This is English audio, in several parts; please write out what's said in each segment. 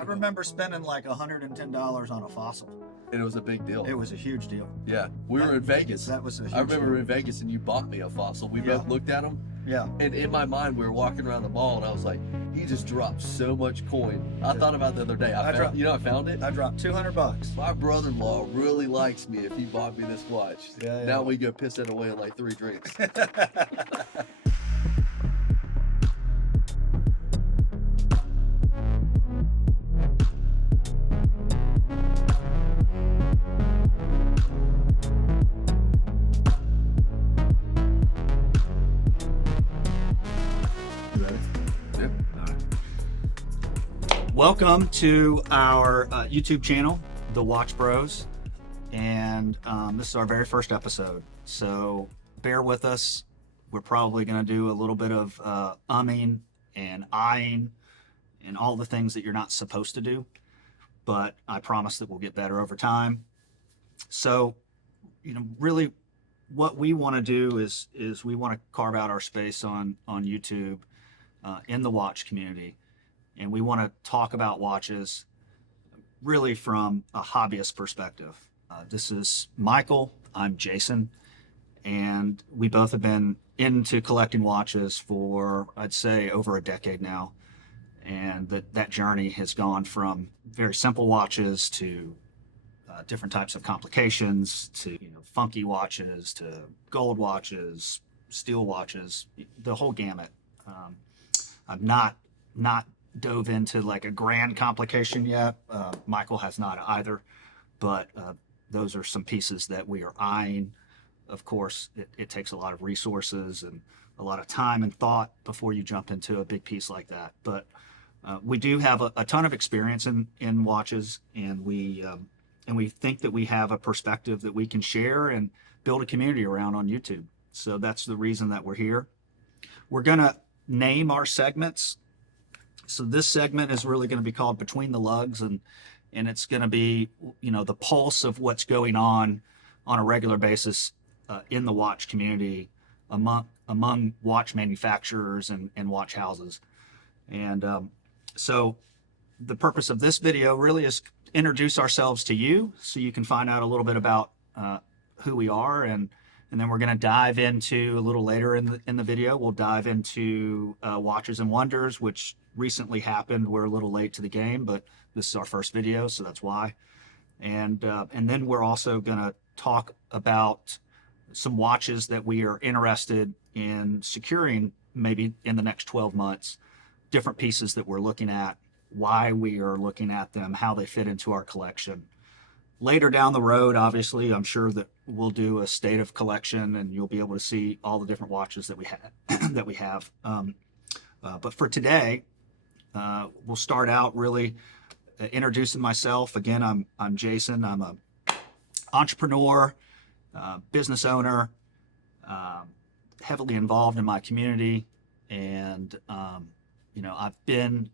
I remember spending like $110 on a Fossil. And it was a big deal. It was a huge deal. Yeah, we were in Vegas. That was a huge I remember deal. in Vegas, and you bought me a Fossil. We Yeah. both looked at them. Yeah. And in my mind, we were walking around the mall, and I was like, he just dropped so much coin. I thought about it the other day. I found it. I dropped $200. My brother-in-law really likes me if he bought me this watch. Yeah. Now we go piss it away in like 3 drinks. Welcome to our YouTube channel, The Watch Bros, and this is our very first episode, so bear with us. We're probably going to do a little bit of umming and eyeing and all the things that you're not supposed to do, but I promise that we'll get better over time. So, really what we want to do is we want to carve out our space on YouTube in the watch community. And we want to talk about watches really from a hobbyist perspective. This is Michael, I'm Jason, and we both have been into collecting watches for, I'd say, over a decade now. And that journey has gone from very simple watches to different types of complications, to funky watches, to gold watches, steel watches, the whole gamut. I've not dove into like a grand complication yet. Michael has not either, but those are some pieces that we are eyeing. Of course, it takes a lot of resources and a lot of time and thought before you jump into a big piece like that. But we do have a ton of experience in watches, and we think that we have a perspective that we can share and build a community around on YouTube. So that's the reason that we're here. We're gonna name our segments. So this segment is really going to be called Between the Lugs, and it's going to be, the pulse of what's going on a regular basis in the watch community among watch manufacturers and watch houses. And so the purpose of this video really is introduce ourselves to you so you can find out a little bit about who we are, and then we're going to dive into a little later in the video. We'll dive into Watches and Wonders, which recently happened. We're a little late to the game, but this is our first video, so that's why. And then we're also going to talk about some watches that we are interested in securing maybe in the next 12 months, different pieces that we're looking at, why we are looking at them, how they fit into our collection. Later down the road, obviously, I'm sure that we'll do a state of collection, and you'll be able to see all the different watches that we have. But for today, we'll start out really introducing myself. Again, I'm Jason. I'm a entrepreneur, business owner, heavily involved in my community, and I've been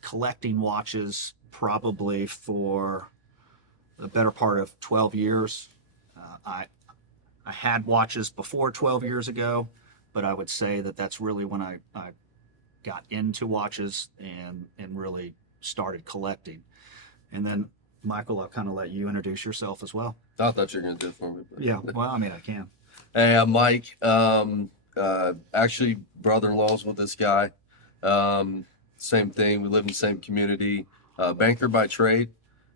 collecting watches probably for the better part of 12 years. I had watches before 12 years ago, but I would say that that's really when I got into watches and really started collecting. And then, Michael, I'll kind of let you introduce yourself as well. I thought you were going to do it for me. But... Yeah, well, I mean, I can. Hey, I'm Mike. Actually, brother-in-law's with this guy. Same thing. We live in the same community. Banker by trade.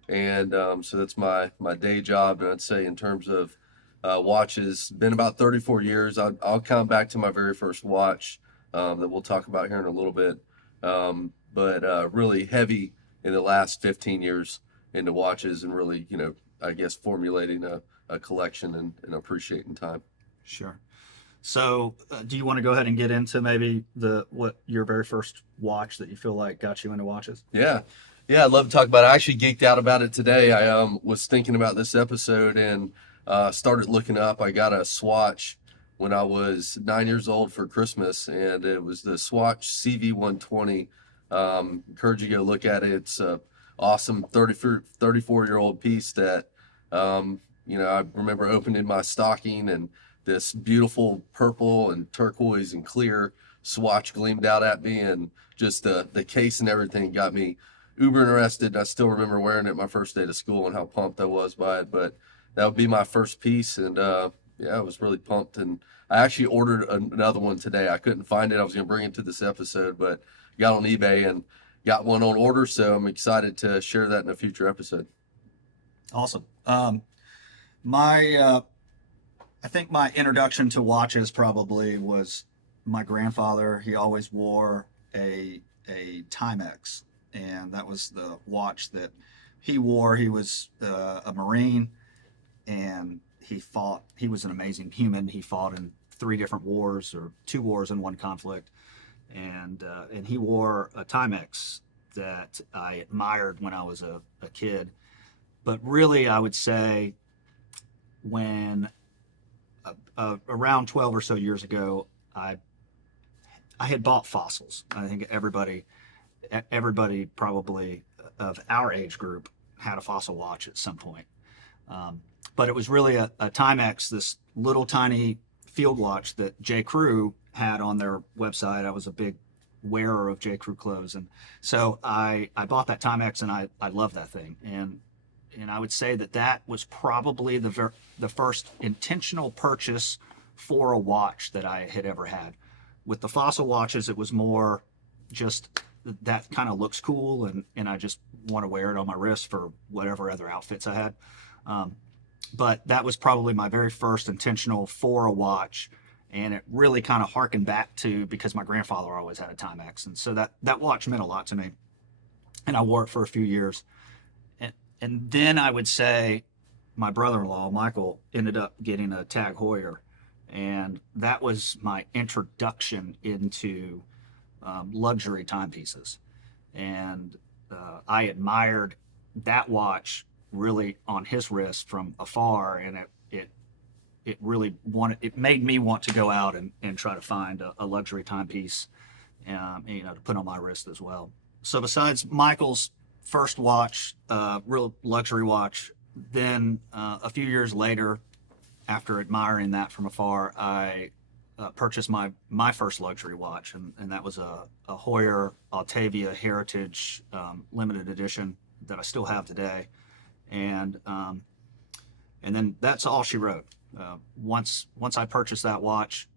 And so that's my day job. And I'd say in terms of watches, been about 34 years. I'll come back to my very first watch that we'll talk about here in a little bit. But really heavy in the last 15 years into watches, and really, I guess formulating a collection and appreciating time. Sure. So do you want to go ahead and get into maybe what your very first watch that you feel like got you into watches? Yeah, I'd love to talk about it. I actually geeked out about it today. I was thinking about this episode and started looking up. I got a Swatch when I was 9 years old for Christmas, and it was the Swatch CV120. Encourage you to go look at it. It's a awesome 34-year-old piece that, I remember opening my stocking, and this beautiful purple and turquoise and clear Swatch gleamed out at me, and just the case and everything got me uber interested. And I still remember wearing it my first day to school and how pumped I was by it. But that would be my first piece, and yeah, I was really pumped. And I actually ordered another one today. I couldn't find it. I was going to bring it to this episode, but got on eBay and got one on order. So I'm excited to share that in a future episode. Awesome. My I think my introduction to watches probably was my grandfather. He always wore a Timex, and that was the watch that he wore. He was a Marine, and he fought. He was an amazing human. He fought in 3 different wars, or 2 wars in one conflict, and he wore a Timex that I admired when I was a kid. But really, I would say when around 12 or so years ago, I had bought fossils. I think everybody probably of our age group had a fossil watch at some point. But it was really a Timex, this little tiny field watch that J. Crew had on their website. I was a big wearer of J. Crew clothes, and so I bought that Timex, and I love that thing. And I would say that was probably the first intentional purchase for a watch that I had ever had. With the fossil watches, it was more just that kind of looks cool, and I just want to wear it on my wrist for whatever other outfits I had. But that was probably my very first intentional for a watch, and it really kind of harkened back to, because my grandfather always had a Timex, and so that watch meant a lot to me, and I wore it for a few years. And then I would say my brother-in-law, Michael, ended up getting a Tag Heuer. And that was my introduction into luxury timepieces. And I admired that watch really on his wrist from afar. And it really it made me want to go out and try to find a luxury timepiece, to put on my wrist as well. So besides Michael's first watch, real luxury watch, then a few years later, after admiring that from afar, I purchased my first luxury watch, and that was a Heuer Altavia Heritage limited edition that I still have today, and then that's all she wrote. Once I purchased that watch,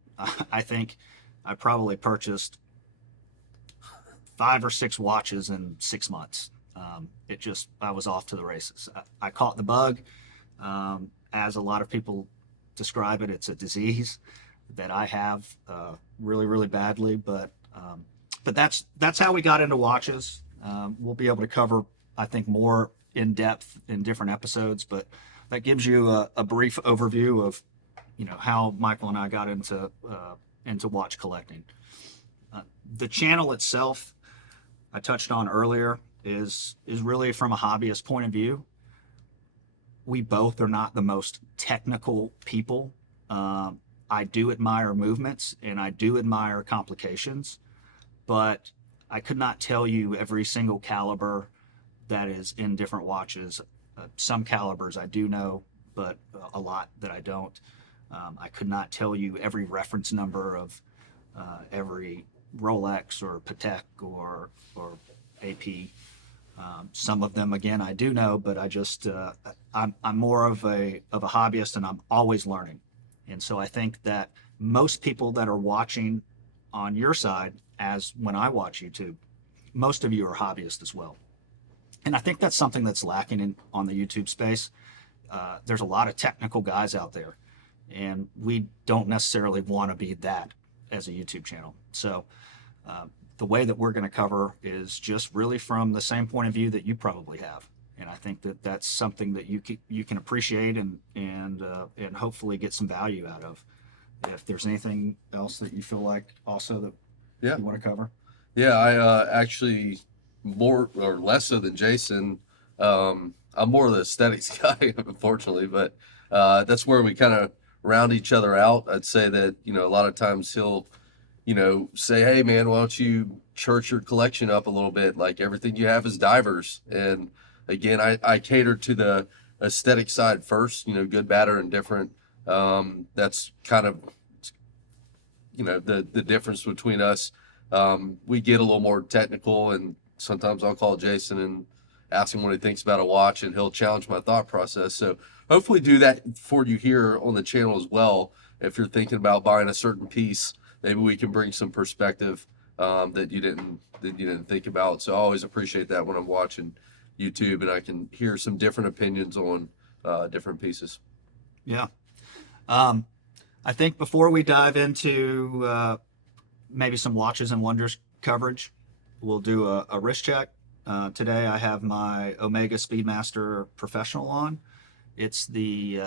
I think I probably purchased 5 or 6 watches in 6 months. I was off to the races. I caught the bug. As a lot of people describe it, it's a disease that I have really, really badly. But that's how we got into watches. We'll be able to cover, I think, more in depth in different episodes. But that gives you a brief overview of, how Michael and I got into watch collecting. The channel itself, I touched on earlier, is really from a hobbyist point of view. We both are not the most technical people. I do admire movements, and I do admire complications, but I could not tell you every single caliber that is in different watches. Some calibers I do know, but a lot that I don't. I could not tell you every reference number of every Rolex or Patek or AP. Some of them, again, I do know, but I'm more of a hobbyist, and I'm always learning. And so I think that most people that are watching on your side, as when I watch YouTube, most of you are hobbyists as well. And I think that's something that's lacking on the YouTube space. There's a lot of technical guys out there, and we don't necessarily want to be that as a YouTube channel. So the way that we're going to cover is just really from the same point of view that you probably have. And I think that that's something that you can appreciate and hopefully get some value out of. If there's anything else that you feel like also that you want to cover. Yeah, I actually more or less so than Jason. I'm more of the aesthetics guy, unfortunately, but that's where we kind of round each other out. I'd say that, a lot of times he'll, say, hey man, why don't you church your collection up a little bit? Like everything you have is divers. And again, I cater to the aesthetic side first, good, bad, or indifferent. That's kind of, the difference between us. We get a little more technical, and sometimes I'll call Jason and ask him what he thinks about a watch, and he'll challenge my thought process. So hopefully do that for you here on the channel as well. If you're thinking about buying a certain piece, maybe we can bring some perspective that you didn't think about. So I always appreciate that when I'm watching YouTube and I can hear some different opinions on different pieces. Yeah. I think before we dive into maybe some watches and wonders coverage, we'll do a wrist check. Today I have my Omega Speedmaster Professional on. It's the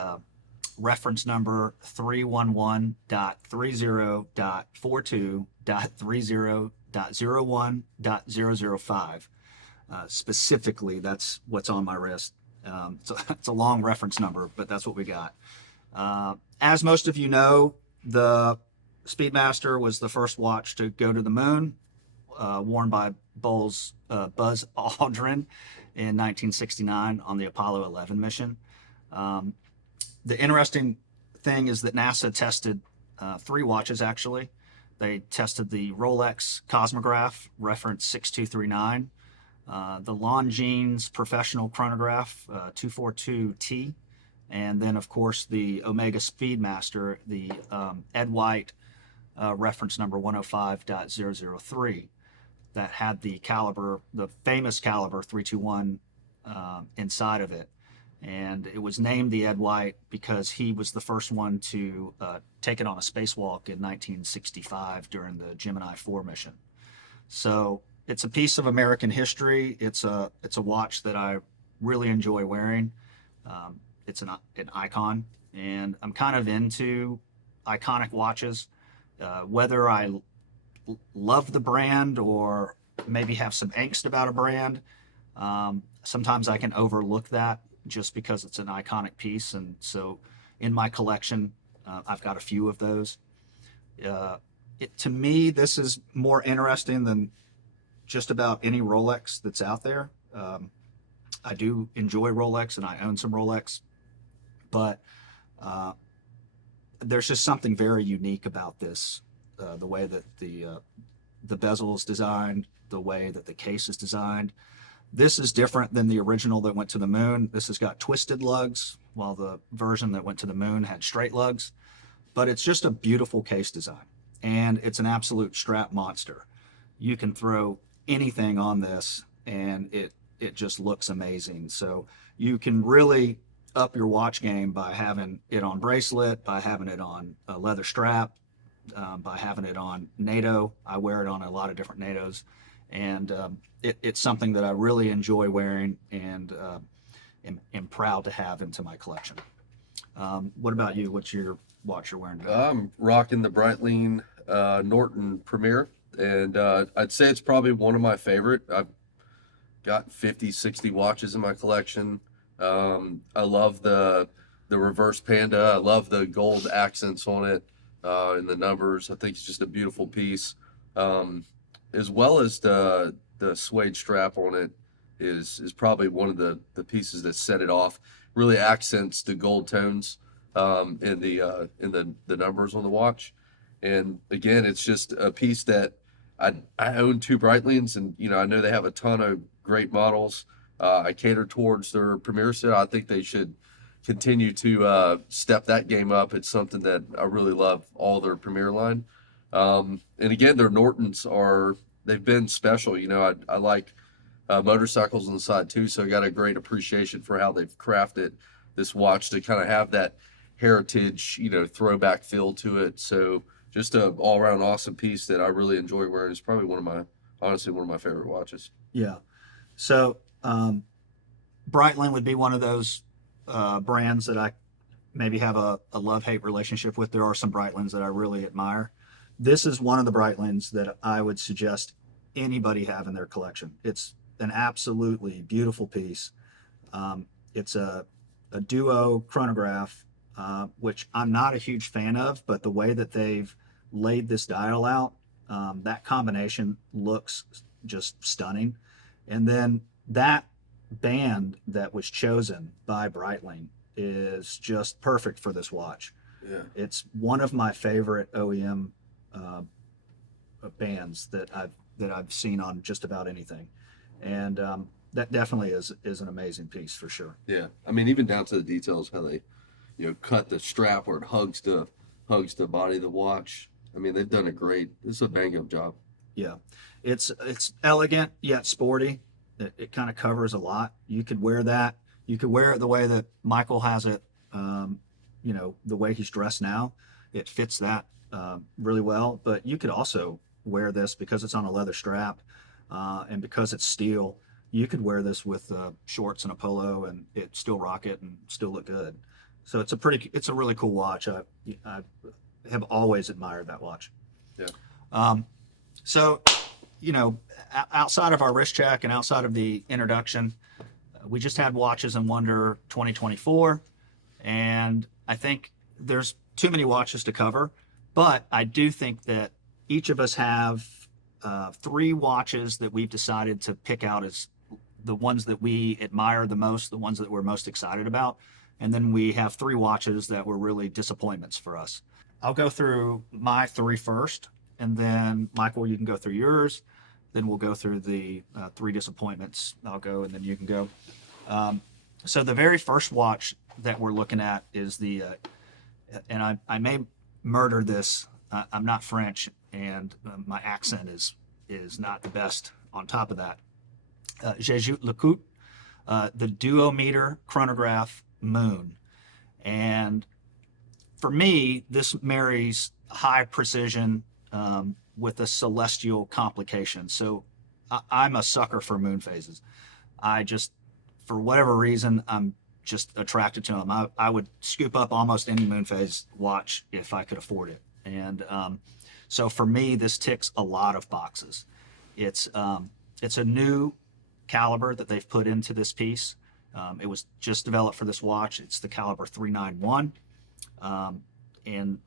reference number 311.30.42.30.01.005. Specifically, that's what's on my wrist. So it's a long reference number, but that's what we got. As most of you know, the Speedmaster was the first watch to go to the moon, worn by Buzz Aldrin in 1969 on the Apollo 11 mission. The interesting thing is that NASA tested 3 watches, actually. They tested the Rolex Cosmograph, reference 6239, the Longines Professional Chronograph, 242T, and then, of course, the Omega Speedmaster, the Ed White reference number 105.003, that had the caliber, the famous caliber 321 inside of it. And it was named the Ed White because he was the first one to take it on a spacewalk in 1965 during the Gemini 4 mission. So it's a piece of American history. It's a watch that I really enjoy wearing. It's an icon, and I'm kind of into iconic watches. Whether I love the brand or maybe have some angst about a brand, sometimes I can overlook that just because it's an iconic piece. And so in my collection, I've got a few of those. To me, this is more interesting than just about any Rolex that's out there. I do enjoy Rolex and I own some Rolex, but there's just something very unique about this. The way that the bezel is designed, the way that the case is designed. This is different than the original that went to the moon. This has got twisted lugs, while the version that went to the moon had straight lugs. But it's just a beautiful case design, and it's an absolute strap monster. You can throw anything on this, and it just looks amazing. So you can really up your watch game by having it on bracelet, by having it on a leather strap, by having it on NATO. I wear it on a lot of different NATOs, and it's something that I really enjoy wearing and am proud to have into my collection. What about you? What's your watch you're wearing today? I'm rocking the Breitling Norton Premier, and I'd say it's probably one of my favorite. I've got 50, 60 watches in my collection. I love the reverse panda. I love the gold accents on it and the numbers. I think it's just a beautiful piece, as well as the suede strap on it is probably one of the pieces that set it off. Really accents the gold tones in the numbers on the watch. And again, it's just a piece that I own 2 Breitlings, and I know they have a ton of great models. I cater towards their Premier set. I think they should continue to step that game up. It's something that I really love, all their Premier line. And again, their Nortons they've been special. I like motorcycles on the side too, so I got a great appreciation for how they've crafted this watch to kind of have that heritage, throwback feel to it. So just a all-around awesome piece that I really enjoy wearing. It's probably honestly one of my favorite watches. Yeah. So Breitling would be one of those brands that I maybe have a love-hate relationship with. There are some Breitlings that I really admire. This is one of the Breitlings that I would suggest anybody have in their collection. It's an absolutely beautiful piece. It's a duo chronograph, which I'm not a huge fan of, but the way that they've laid this dial out, that combination looks just stunning. And then that band that was chosen by Breitling is just perfect for this watch. Yeah. It's one of my favorite OEM bands that I've seen on just about anything. and that definitely is an amazing piece for sure. Yeah, I mean, even down to the details, how they, cut the strap where it hugs the body of the watch. I mean, they've done a great. This is a bang up job. Yeah, it's elegant yet sporty. It kind of covers a lot. You could wear that. You could wear it the way that Michael has it. The way he's dressed now, it fits that really well. But you could also wear this because it's on a leather strap, and because it's steel. You could wear this with shorts and a polo, and it still rock it and still look good. So it's a really cool watch. I have always admired that watch. Yeah. So, outside of our wrist check and outside of the introduction, we just had Watches and Wonder 2024, and I think there's too many watches to cover, but I do think that each of us have three watches that we've decided to pick out as the ones that we admire the most, the ones that we're most excited about, and then we have three watches that were really disappointments for us. I'll go through my three first, and then Michael, you can go through yours. Then we'll go through the three disappointments. I'll go, and then you can go. So the very first watch that we're looking at is and I may murder this. I'm not French, and my accent is not the best. On top of that, Jesuit Lecoute, the duometer chronograph Moon, and for me, this marries high precision with a celestial complication. So I'm a sucker for moon phases. For whatever reason, I'm just attracted to them. I would scoop up almost any moon phase watch if I could afford it. And so for me, this ticks a lot of boxes. It's a new caliber that they've put into this piece. It was just developed for this watch. It's the caliber 391. And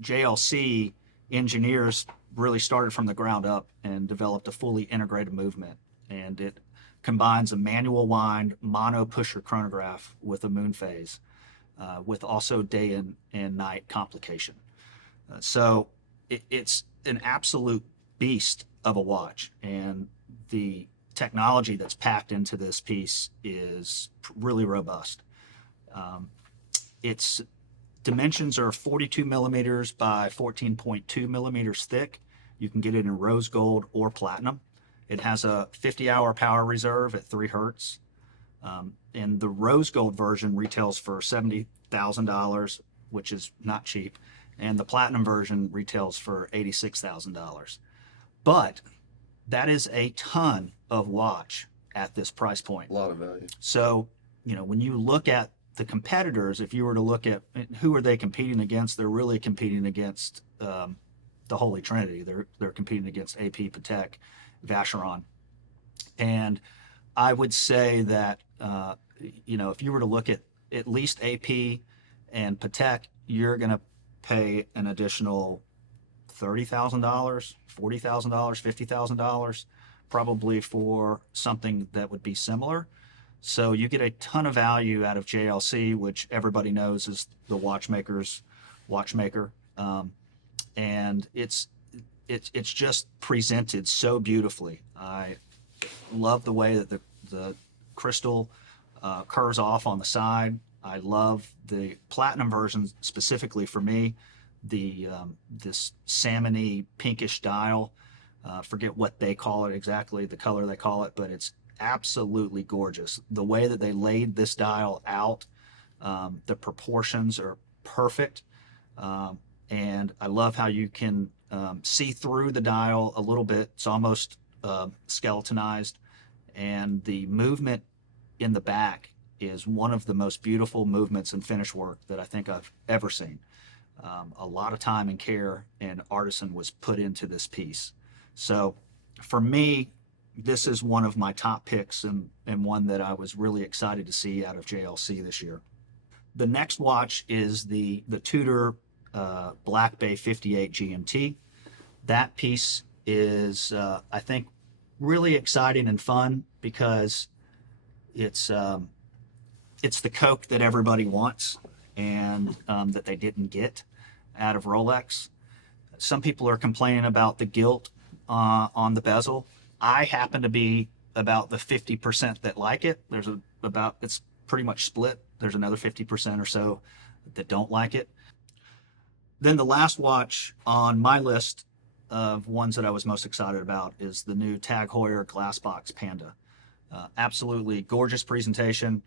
JLC engineers really started from the ground up and developed a fully integrated movement. And it combines a manual wind mono pusher chronograph with a moon phase, with also day and night complication. So it's an absolute beast of a watch. And the technology that's packed into this piece is really robust. Its dimensions are 42 millimeters by 14.2 millimeters thick. You can get it in rose gold or platinum. It has a 50-hour power reserve at 3 hertz. And the rose gold version retails for $70,000, which is not cheap. And the platinum version retails for $86,000. But that is a ton of watch at this price point. A lot of value. So, when you look at the competitors, if you were to look at who are they competing against, they're really competing against the Holy Trinity. They're competing against AP, Patek, Vacheron. And I would say that, if you were to look at least AP and Patek, you're going to pay an additional $30,000, $40,000, $50,000, probably for something that would be similar. So you get a ton of value out of JLC, which everybody knows is the watchmaker's watchmaker, and it's just presented so beautifully. I love the way that the crystal curves off on the side. I love the platinum version specifically for me. This salmony pinkish dial. Forget what they call it exactly, the color they call it, but it's absolutely gorgeous. The way that they laid this dial out, the proportions are perfect. And I love how you can see through the dial a little bit. It's almost skeletonized. And the movement in the back is one of the most beautiful movements and finish work that I think I've ever seen. A lot of time and care and artisan was put into this piece. So for me, this is one of my top picks and one that I was really excited to see out of JLC this year. The next watch is the Tudor Black Bay 58 GMT. That piece is, I think, really exciting and fun because it's the Coke that everybody wants and that they didn't get out of Rolex. Some people are complaining about the gilt on the bezel. I happen to be about the 50% that like it. It's pretty much split. There's another 50% or so that don't like it. Then the last watch on my list of ones that I was most excited about is the new Tag Heuer Glassbox Panda. Absolutely gorgeous presentation.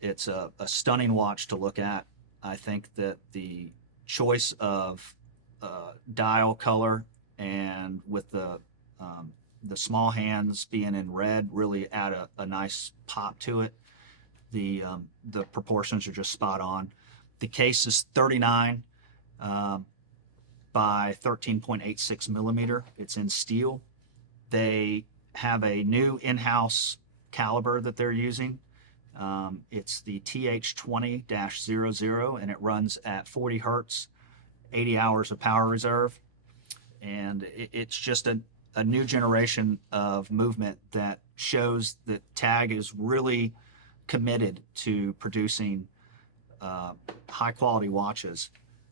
It's a stunning watch to look at. I think that the choice of dial color and with the small hands being in red really add a nice pop to it. The proportions are just spot on. The case is 39 by 13.86 millimeter. It's in steel. They have a new in-house caliber that they're using. It's the TH20-00, and it runs at 40 hertz, 80 hours of power reserve. And it's just a new generation of movement that shows that Tag is really committed to producing high quality watches.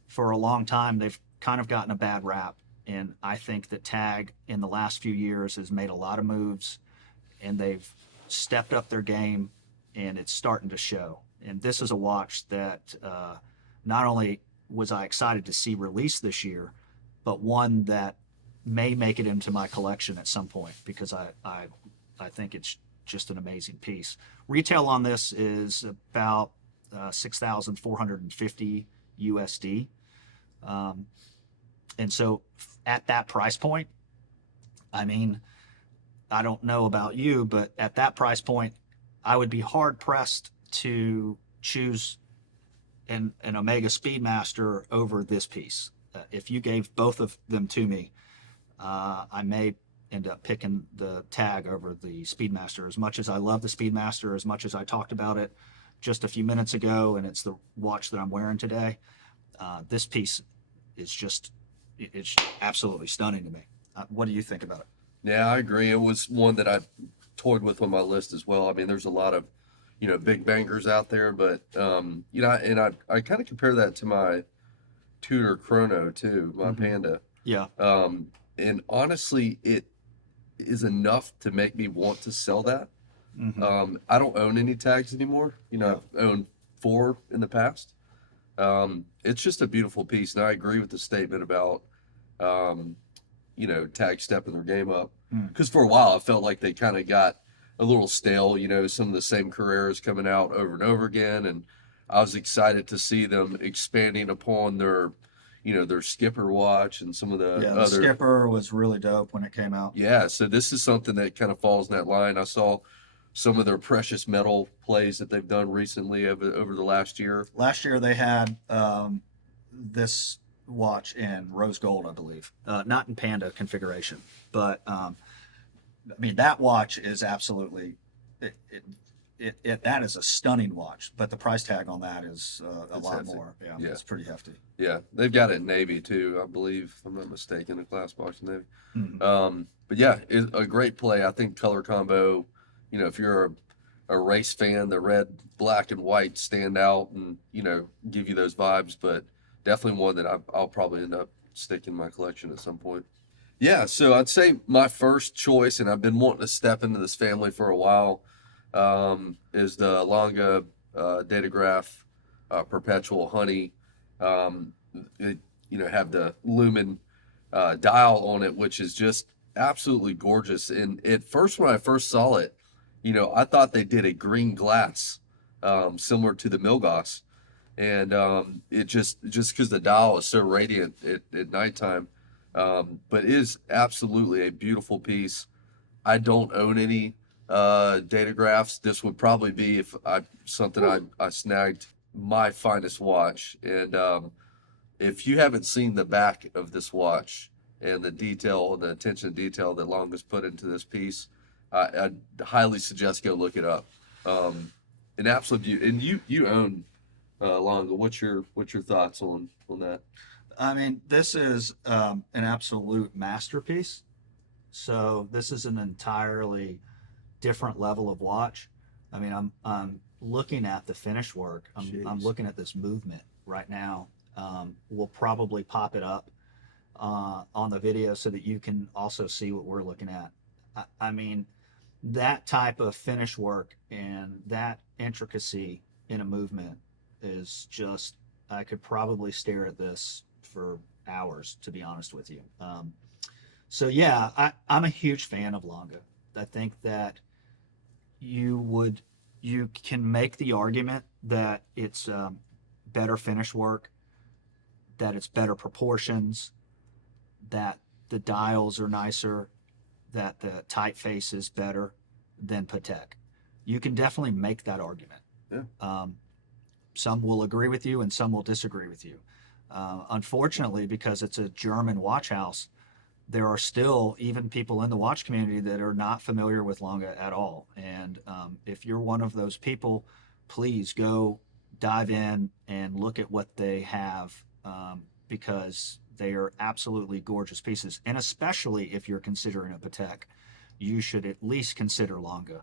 For a long time, they've kind of gotten a bad rap. And I think that Tag in the last few years has made a lot of moves, and they've stepped up their game, and it's starting to show. And this is a watch that not only was I excited to see released this year, but one that may make it into my collection at some point, because I think it's just an amazing piece. Retail on this is about 6,450 USD. And so at that price point, I mean, I don't know about you, but at that price point, I would be hard pressed to choose an Omega Speedmaster over this piece. If you gave both of them to me, I may end up picking the Tag over the Speedmaster. As much as I love the Speedmaster, as much as I talked about it just a few minutes ago, and it's the watch that I'm wearing today, this piece is it's absolutely stunning to me. What do you think about it? Yeah, I agree. It was one that I toyed with on my list as well. I mean, there's a lot of, big bangers out there, but, and I kind of compare that to my Tudor Chrono too, my Panda. Yeah. And honestly, it is enough to make me want to sell that. I don't own any Tags anymore. I've owned 4 in the past. It's just a beautiful piece. And I agree with the statement about, Tag stepping their game up. Because for a while, I felt like they kind of got a little stale, some of the same Carreras coming out over and over again. And I was excited to see them expanding upon their Skipper watch and some of the Yeah, the other. Skipper was really dope when it came out. Yeah, so this is something that kind of falls in that line. I saw some of their precious metal plays that they've done recently over the last year. Last year they had this watch in rose gold, I believe, not in Panda configuration, but I mean that watch is absolutely that is a stunning watch, but the price tag on that is a lot hefty. more. Yeah, Yeah. it's pretty hefty. Yeah, they've got it in navy too, I believe, if I'm not mistaken, a glass box in navy. Mhm. But yeah, it's a great play. I think color combo, if you're a race fan, the red, black, and white stand out and, give you those vibes, but definitely one that I'll probably end up sticking in my collection at some point. Yeah, so I'd say my first choice, and I've been wanting to step into this family for a while, is the Longa Datograph Perpetual Honey. It, have the lumen dial on it, which is just absolutely gorgeous. And at first, when I first saw it, I thought they did a green glass, similar to the Milgauss. And it just because the dial is so radiant at nighttime. But it is absolutely a beautiful piece. I don't own any datagraphs. This would probably be something I snagged my finest watch. And if you haven't seen the back of this watch and the detail and the attention to detail that Long has put into this piece, I'd highly suggest go look it up. An absolute beauty. And you own Longa. What's your thoughts on that? I mean, this is an absolute masterpiece. So this is an entirely different level of watch. I mean, I'm looking at the finish work. I'm looking at this movement right now. We'll probably pop it up on the video so that you can also see what we're looking at. I mean, that type of finish work and that intricacy in a movement is just, I could probably stare at this for hours, to be honest with you. So yeah, I'm a huge fan of Longa. I think that you can make the argument that it's better finish work, that it's better proportions, that the dials are nicer, that the typeface is better than Patek. You can definitely make that argument. Yeah. Some will agree with you and some will disagree with you. Unfortunately, because it's a German watch house, there are still even people in the watch community that are not familiar with Longa at all. And if you're one of those people, please go dive in and look at what they have, because they are absolutely gorgeous pieces. And especially if you're considering a Patek, you should at least consider Longa.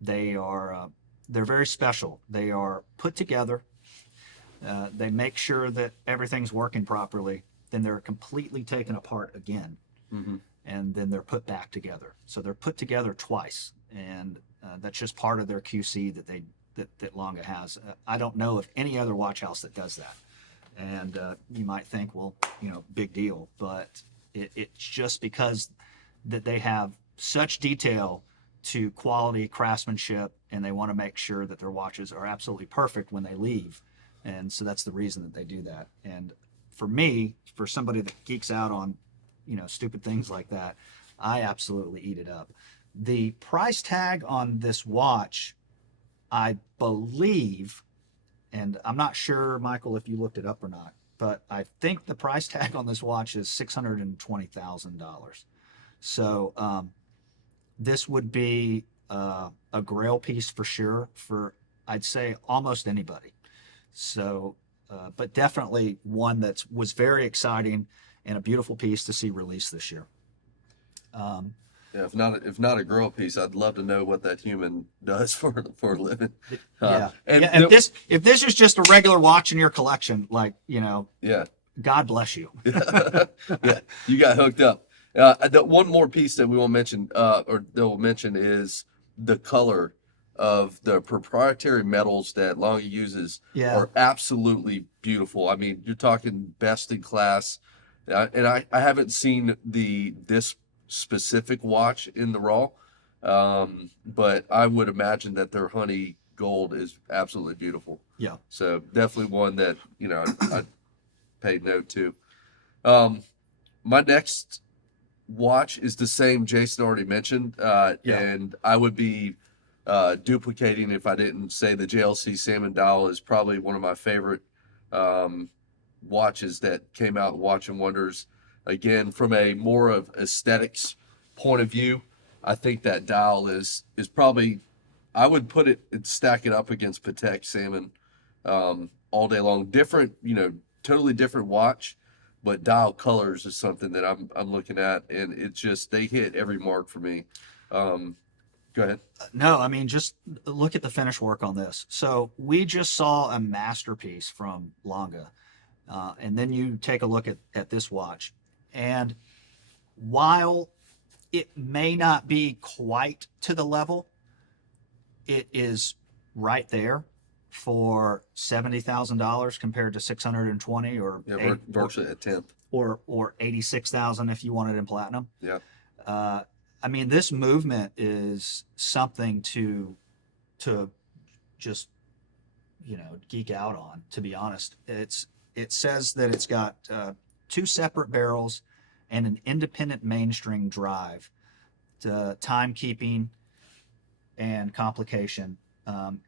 They're very special. They are put together. They make sure that everything's working properly. Then they're completely taken apart again, and then they're put back together. So they're put together twice, and that's just part of their QC that Longa has. I don't know of any other watch house that does that. And you might think, well, big deal, but it's just because that they have such detail to quality craftsmanship, and they want to make sure that their watches are absolutely perfect when they leave. And so that's the reason that they do that. And for me, for somebody that geeks out on, stupid things like that, I absolutely eat it up. The price tag on this watch, I believe, and I'm not sure, Michael, if you looked it up or not, but I think the price tag on this watch is $620,000. So this would be a grail piece for sure for, I'd say, almost anybody. So, but definitely one that was very exciting and a beautiful piece to see released this year. Yeah, if not a girl piece, I'd love to know what that human does for a living. Yeah. And If this is just a regular watch in your collection, yeah, God bless you. yeah, you got hooked up. One more piece that we will mention, or that we'll mention, is the color of the proprietary metals that Longa uses. Yeah. Are absolutely beautiful. I mean, you're talking best in class. And I haven't seen this specific watch in the raw, but I would imagine that their honey gold is absolutely beautiful. Yeah. So definitely one that I paid note to. My next watch is the same Jason already mentioned, and I would be duplicating if I didn't say the JLC Salmon Dial is probably one of my favorite watches that came out in Watch and Wonders. Again, from a more of aesthetics point of view, I think that dial is probably, I would put it and stack it up against Patek Salmon all day long. Different, totally different watch, but dial colors is something that I'm looking at, and it's just, they hit every mark for me. Go ahead. No, I mean, just look at the finish work on this. So we just saw a masterpiece from Longa, and then you take a look at this watch. And while it may not be quite to the level, it is right there for $70,000 compared to $620 or virtually a tenth, or $86,000 if you want it in platinum. Yeah. I mean, this movement is something to just geek out on. To be honest, it says that it's got two separate barrels and an independent mainstring drive, timekeeping and complication.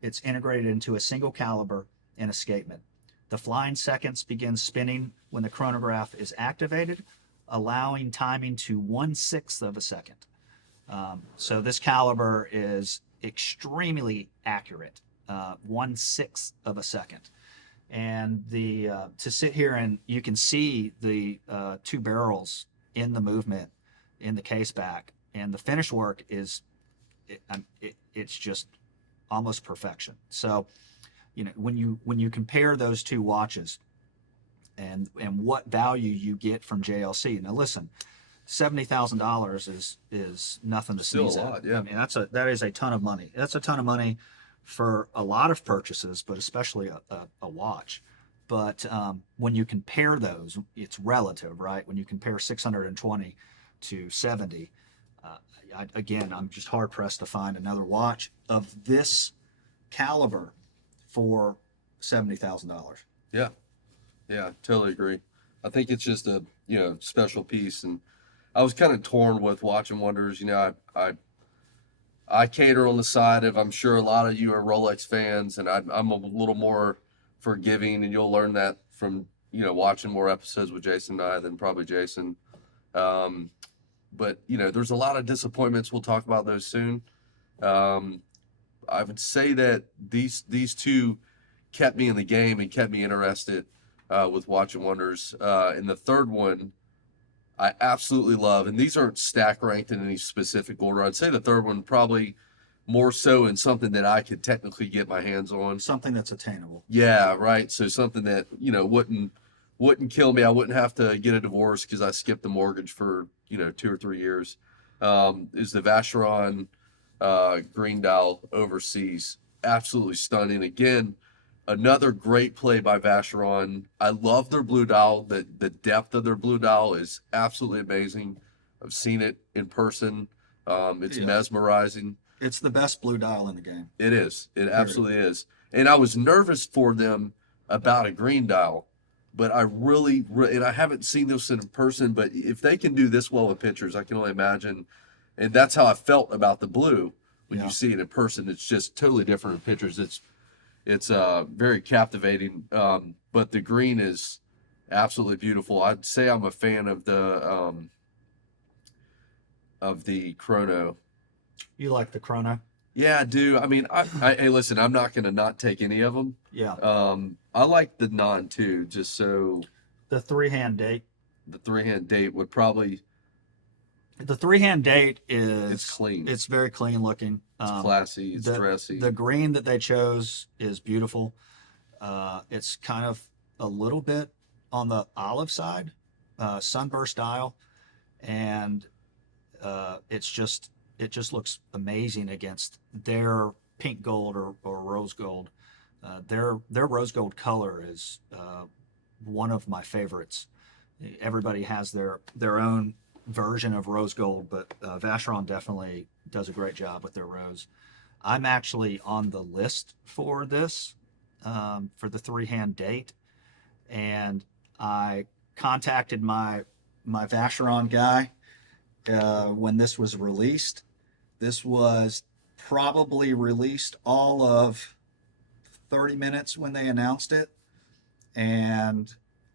It's integrated into a single caliber and escapement. The flying seconds begin spinning when the chronograph is activated, allowing timing to 1/6 of a second. So this caliber is extremely accurate, 1/6 of a second. And to sit here and you can see the two barrels in the movement in the case back, and the finish work is it's just almost perfection. So when you compare those two watches and what value you get from JLC. Now listen, $70,000 is nothing to Still sneeze a at. lot, yeah. I mean, that is a ton of money. That's a ton of money for a lot of purchases, but especially a watch. But when you compare those, it's relative, right? When you compare 620 to 70, again, I'm just hard pressed to find another watch of this caliber for $70,000. Yeah, yeah, totally agree. I think it's just a special piece, and I was kind of torn with Watch and Wonders. I cater on the side of, I'm sure a lot of you are Rolex fans, and I'm a little more forgiving, and you'll learn that from watching more episodes with Jason and I than probably Jason. Um, but there's a lot of disappointments. We'll talk about those soon. Um, I would say that these two kept me in the game and kept me interested with Watch and Wonders. And the third one I absolutely love, and these aren't stack ranked in any specific order. I'd say the third one probably more so in something that I could technically get my hands on. Something that's attainable. Yeah, right. So something that wouldn't kill me. I wouldn't have to get a divorce because I skipped the mortgage for 2 or 3 years. Is the Vacheron green dial overseas. Absolutely stunning. Again, another great play by Vacheron. I love their blue dial. The depth of their blue dial is absolutely amazing. I've seen it in person. It's mesmerizing. It's the best blue dial in the game. It is. It absolutely is. And I was nervous for them about a green dial, but I really, and I haven't seen this in person, but if they can do this well with pictures, I can only imagine. And that's how I felt about the blue. When you see it in person, it's just totally different in pictures. It's very captivating. But the green is absolutely beautiful. I'd say I'm a fan of the chrono. You like the chrono? Yeah, I do. I mean, hey, listen, I'm not gonna not take any of them. Yeah. I like the non too, just so The three-hand date. the three-hand date would probably. The three-hand date is It's clean. It's very clean looking. It's classy. It's dressy. The green that they chose is beautiful. It's kind of a little bit on the olive side, sunburst dial, and it just looks amazing against their pink gold or rose gold. Their rose gold color is one of my favorites. Everybody has their own version of rose gold, but Vacheron definitely does a great job with their rose. I'm actually on the list for this, for the three-hand date, and I contacted my Vacheron guy when this was released. This was probably released all of 30 minutes when they announced it, and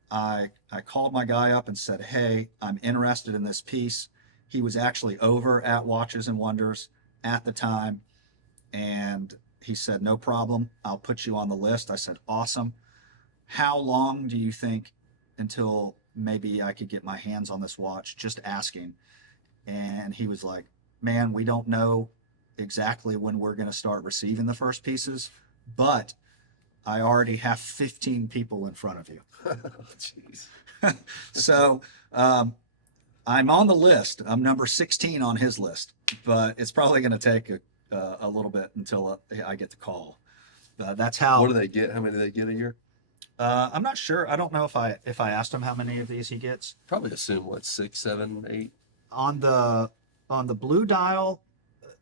I called my guy up and said, hey, I'm interested in this piece. He was actually over at Watches and Wonders at the time, and he said, no problem, I'll put you on the list. I said, awesome. How long do you think until maybe I could get my hands on this watch? Just asking. And he was like, man, we don't know exactly when we're going to start receiving the first pieces, but I already have 15 people in front of you. Jeez. So I'm on the list. I'm number 16 on his list, but it's probably going to take a little bit until I get the call. That's how. What do they get? How many do they get a year? I'm not sure. I don't know if I asked him how many of these he gets. Probably assume 6, 7, 8. On the blue dial,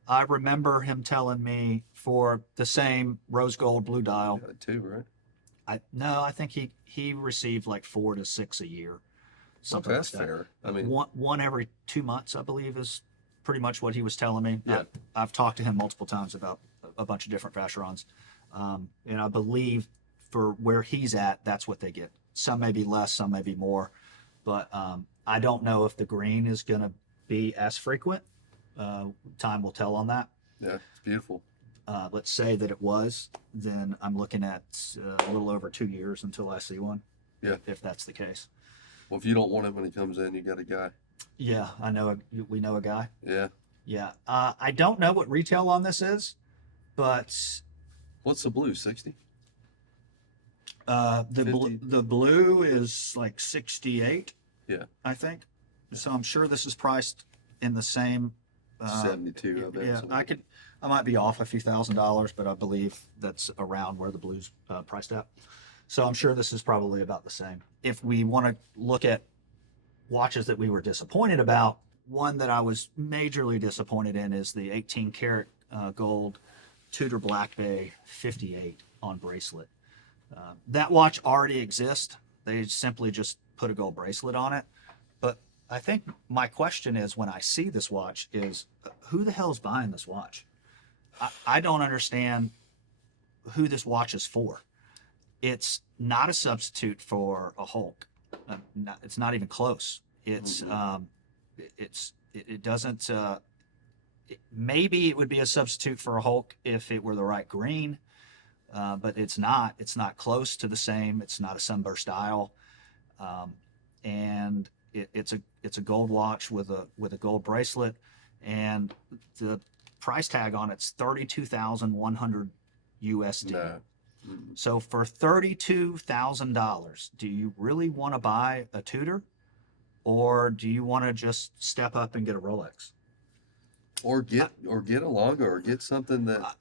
I remember him telling me for the same rose gold blue dial. 2, right? I think he received like 4 to 6 a year. Something That's like that. fair. I mean, one every 2 months, I believe, is pretty much what he was telling me. Yeah. I've talked to him multiple times about a bunch of different Vacherons, and I believe for where he's at, that's what they get. Some may be less, some may be more, but I don't know if the green is going to be as frequent. Time will tell on that. yeah, it's beautiful. Let's say that it was, then I'm looking at a little over 2 years until I see one. Yeah. If that's the case. Well, if you don't want him when he comes in, you got a guy. Yeah, I know. We know a guy. Yeah. Yeah. I don't know what retail on this is, but What's the blue? 60? the 50? blue is like 68. Yeah. I think. So I'm sure this is priced in the same. 72 of it. Yeah, I might be off a few $1,000s, but I believe that's around where the blue's priced at. So I'm sure this is probably about the same. If we want to look at watches that we were disappointed about, one that I was majorly disappointed in is the 18 karat gold Tudor Black Bay 58 on bracelet. That watch already exists. They simply just put a gold bracelet on it. But I think my question is, when I see this watch, is who the hell's buying this watch? I don't understand who this watch is for. It's not a substitute for a Hulk. It's not even close. It doesn't. Maybe it would be a substitute for a Hulk if it were the right green, but it's not. It's not close to the same. It's not a sunburst dial, and it's a gold watch with a gold bracelet, and the price tag on it's $32,100 USD. No. So for $32,000, do you really want to buy a Tudor, or do you want to just step up and get a Rolex? Or get a Lunga, or get something that.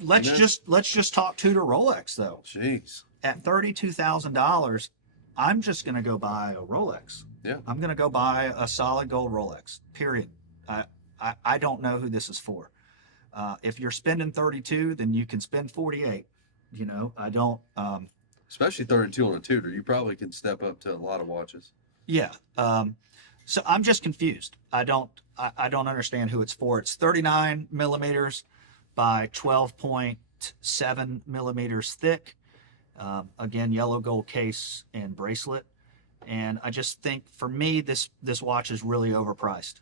Let's just talk Tudor Rolex though. Jeez. At $32,000, I'm just gonna go buy a Rolex. Yeah. I'm gonna go buy a solid gold Rolex. Period. I don't know who this is for. If you're spending 32, then you can spend 48. You know, I don't. Especially 32 on a Tudor, you probably can step up to a lot of watches. Yeah. So I'm just confused. I don't understand who it's for. It's 39 millimeters by 12.7 millimeters thick. Again, yellow gold case and bracelet. And I just think, for me, this watch is really overpriced.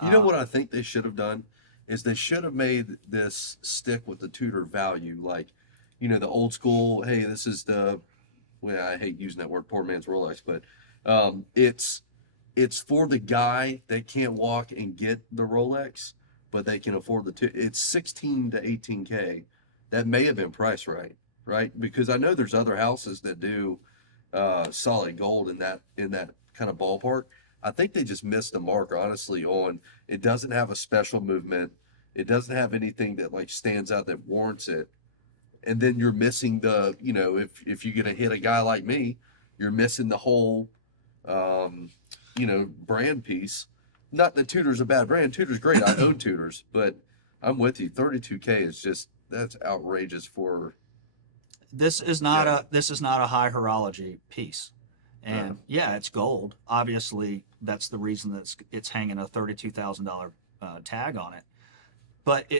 You know what I think they should have done is they should have made this stick with the Tudor value, like, you know, the old school. Hey, this is the. Well, I hate using that word, poor man's Rolex, but it's for the guy that can't walk and get the Rolex, but they can afford it's 16 to 18K. That may have been priced right? Because I know there's other houses that do solid gold in that kind of ballpark. I think they just missed the mark, honestly, on it doesn't have a special movement. It doesn't have anything that like stands out that warrants it. And then you're missing the, you know, if you're going to hit a guy like me, you're missing the whole, you know, brand piece. Not that Tudor's a bad brand. Tudor's great. I own Tudors, but I'm with you. 32K is just, that's outrageous for. This is not a high horology piece. And yeah, it's gold. Obviously, that's the reason that it's hanging a $32,000 tag on it. But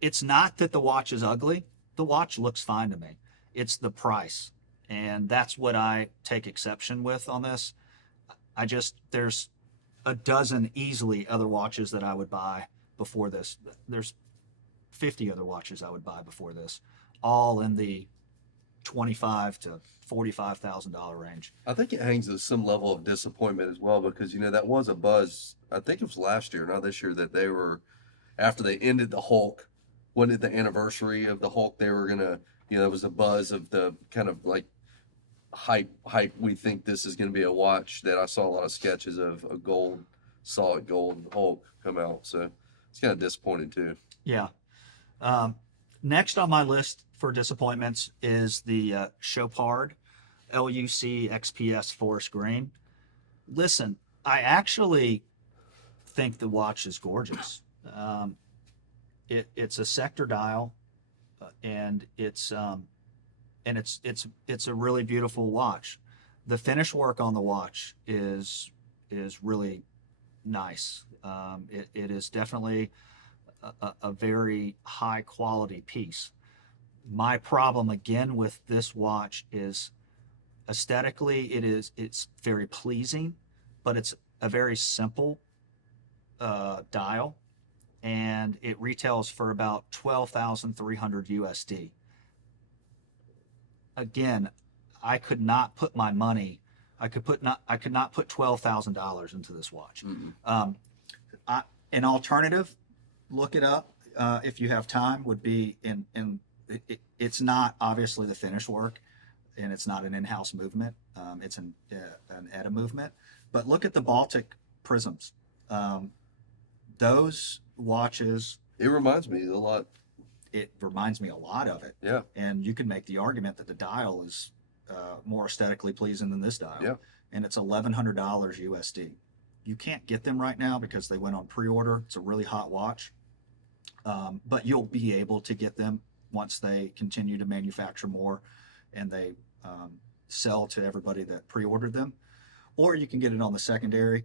it's not that the watch is ugly. The watch looks fine to me. It's the price, and that's what I take exception with on this. There's a dozen easily other watches that I would buy before this. There's 50 other watches I would buy before this, all in the $25,000 to $45,000 range. I think it hangs with some level of disappointment as well, because, you know, that was a buzz. I think it was last year, not this year, that they were, after they ended the Hulk, when did the anniversary of the Hulk, they were gonna, you know, there was a buzz of the kind of like hype. We think this is gonna be a watch that I saw a lot of sketches of a solid gold Hulk come out. So it's kind of disappointing too. Yeah. Next on my list for disappointments is the Chopard LUC XPS Forest Green. Listen, I actually think the watch is gorgeous. It's a sector dial, and it's a really beautiful watch. The finish work on the watch is really nice. It is definitely a very high quality piece. My problem again with this watch is aesthetically it's very pleasing, but it's a very simple dial, and it retails for about $12,300 USD. Again, I could not put my money. I could not put $12,000 into this watch. Mm-hmm. An alternative, look it up if you have time, would be it's not obviously the finish work, and it's not an in-house movement. It's an ETA movement, But look at the Baltic prisms. Those watches, It reminds me a lot. it reminds me a lot of it. Yeah. And you can make the argument that the dial is more aesthetically pleasing than this dial. Yeah. And it's $1,100 USD. You can't get them right now because they went on pre-order. It's a really hot watch. But you'll be able to get them once they continue to manufacture more and they sell to everybody that pre-ordered them. Or you can get it on the secondary.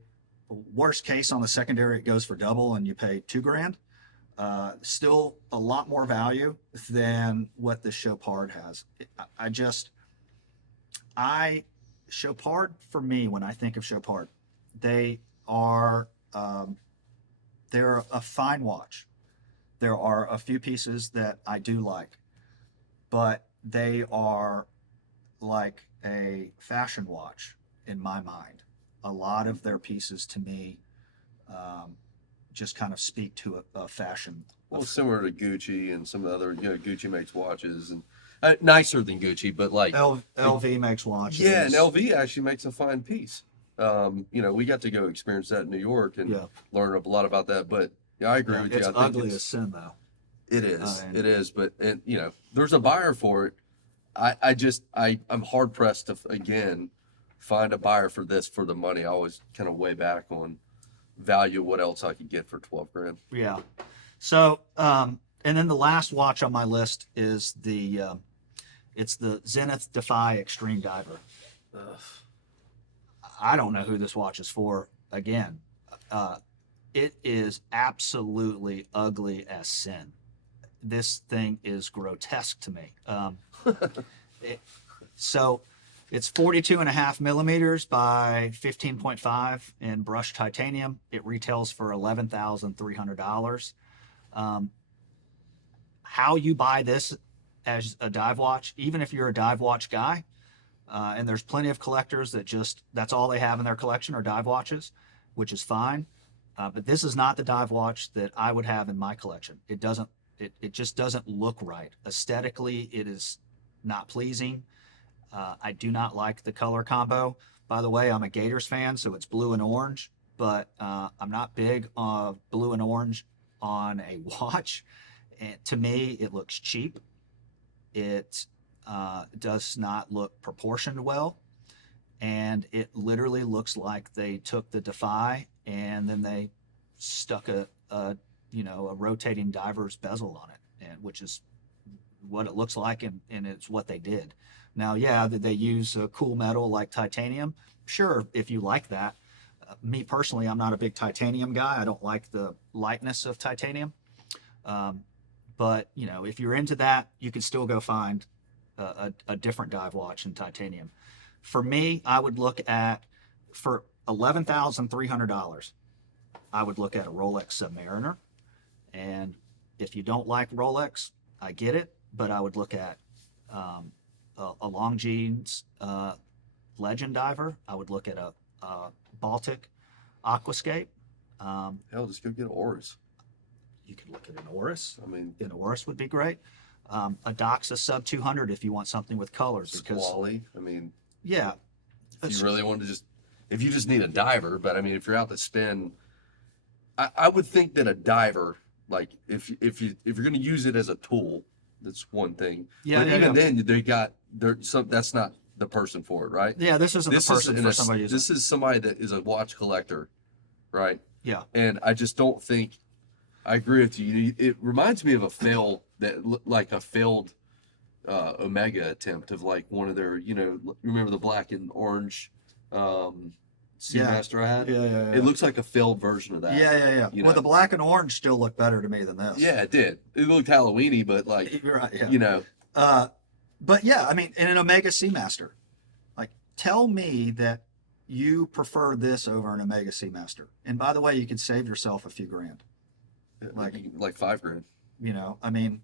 Worst case, on the secondary, it goes for double and you pay $2,000. Still a lot more value than what the Chopard has. Chopard, for me, when I think of Chopard, they are they're a fine watch. There are a few pieces that I do like, but they are like a fashion watch in my mind. A lot of their pieces to me just kind of speak to a fashion. Well, similar to Gucci and some of the other, Gucci makes watches and nicer than Gucci, but like LV makes watches. Yeah, and LV actually makes a fine piece. We got to go experience that in New York and learn a lot about that. But yeah, I agree with you. It's ugly as sin, though. It is. It is. But there's a buyer for it. I'm hard pressed to again find a buyer for this for the money. I always kind of weigh back on value what else I could get for $12,000. Yeah. So and then the last watch on my list is it's the Zenith Defy Extreme Diver. I don't know who this watch is for. Again, it is absolutely ugly as sin. This thing is grotesque to me. So it's 42.5 millimeters by 15.5 in brushed titanium. It retails for $11,300. How you buy this as a dive watch, even if you're a dive watch guy, and there's plenty of collectors that that's all they have in their collection are dive watches, which is fine. But this is not the dive watch that I would have in my collection. It just doesn't look right. Aesthetically, it is not pleasing. I do not like the color combo. By the way, I'm a Gators fan, so it's blue and orange, but I'm not big on blue and orange on a watch. And to me, it looks cheap. It does not look proportioned well, and it literally looks like they took the Defy and then they stuck a rotating diver's bezel on it, and which is what it looks like, and it's what they did. Now, yeah, did they use a cool metal like titanium? Sure, if you like that. Me personally, I'm not a big titanium guy. I don't like the lightness of titanium. But, if you're into that, you can still go find a different dive watch in titanium. For me, I would look at, for $11,300, I would look at a Rolex Submariner. And if you don't like Rolex, I get it, but I would look at a Longines Legend diver. I would look at a Baltic Aquascape. Hell, just go get an Oris. You could look at an Oris. I mean, an Oris would be great. A Doxa Sub 200 if you want something with colors. Squally. I mean, yeah. If you really want to if you just need a diver, but I mean, if you're out to spend, I would think that a diver, like if you're going to use it as a tool, that's one thing. Yeah. But even then, that's not the person for it, right? Yeah, this isn't the person for somebody. This is somebody that is a watch collector, right? Yeah. And I just don't think. I agree with you. It reminds me of a failed Omega attempt of like one of their, remember the black and orange Seamaster I had? Yeah. It looks like a failed version of that. Yeah. Well, the black and orange still look better to me than this. Yeah, it did. It looked Halloween-y, but like, you're right, yeah. But yeah, I mean, in an Omega Seamaster, like, tell me that you prefer this over an Omega Seamaster. And by the way, you could save yourself a few grand. Like $5,000. I mean,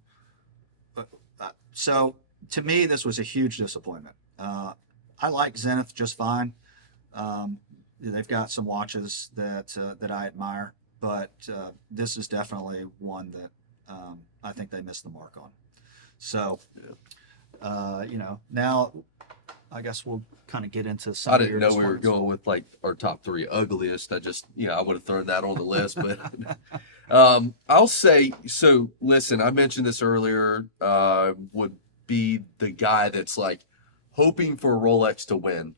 so to me, this was a huge disappointment. I like Zenith just fine. They've got some watches that I admire, but this is definitely one that I think they missed the mark on. So, now I guess we'll kind of get into some. I of didn't your know we were disappointments. going with like our top 3 ugliest. I would have thrown that on the list, but I'll say so. Listen, I mentioned this earlier. Would be the guy that's like hoping for Rolex to win.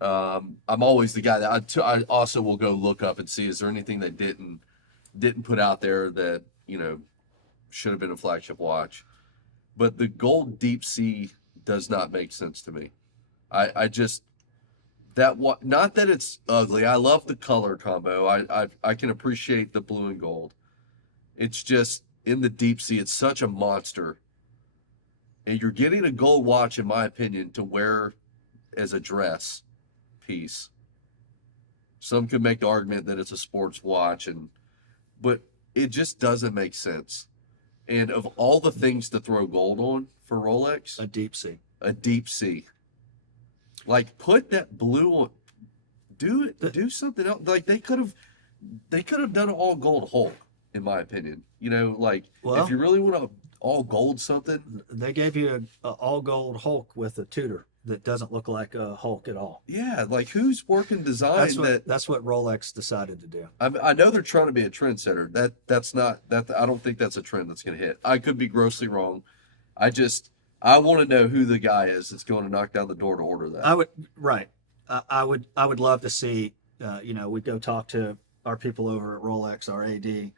I'm always the guy that I also will go look up and see is there anything they didn't put out there that should have been a flagship watch. But the gold deep sea does not make sense to me. I just not that it's ugly. I love the color combo. I can appreciate the blue and gold. It's just in the deep sea, it's such a monster. And you're getting a gold watch, in my opinion, to wear as a dress piece. Some could make the argument that it's a sports watch, but it just doesn't make sense. And of all the things to throw gold on for Rolex, A deep sea. a deep sea. Like put that blue on, do something else. Like they could have done an all gold Hulk, in my opinion. Well, if you really want to all gold something, they gave you a all gold Hulk with a Tudor that doesn't look like a Hulk at all. yeah. Like who's working design That's what Rolex decided to do. I know they're trying to be a trendsetter. That's not that. I don't think that's a trend that's going to hit. I could be grossly wrong. I want to know who the guy is that's going to knock down the door to order that. I would love to see. We'd go talk to our people over at Rolex, our AD,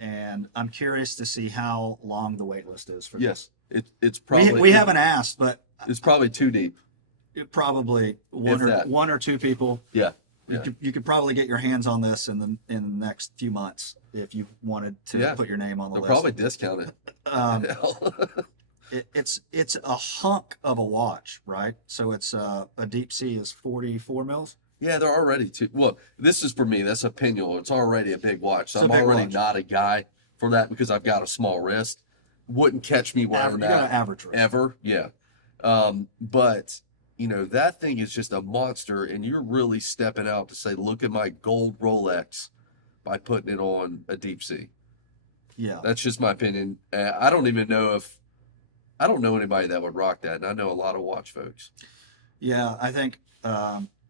and I'm curious to see how long the wait list is for Yes, this. it's probably We haven't asked, but it's probably too deep. probably one or two people. Yeah, You could probably get your hands on this in the next few months if you wanted to put your name on the they'll list. probably discount it. Um, it's a hunk of a watch, right? So it's a deep sea is 44 mils. Yeah, they're already too. Well, this is for me. That's a pinule. It's already a big watch. So It's a I'm big already watch. not a guy for that because I've got a small wrist. Wouldn't catch me wearing You got an that average wrist. ever. Yeah. But that thing is just a monster, and you're really stepping out to say, "Look at my gold Rolex," by putting it on a deep sea. Yeah. That's just my opinion. I don't know anybody that would rock that, and I know a lot of watch folks. Yeah, I think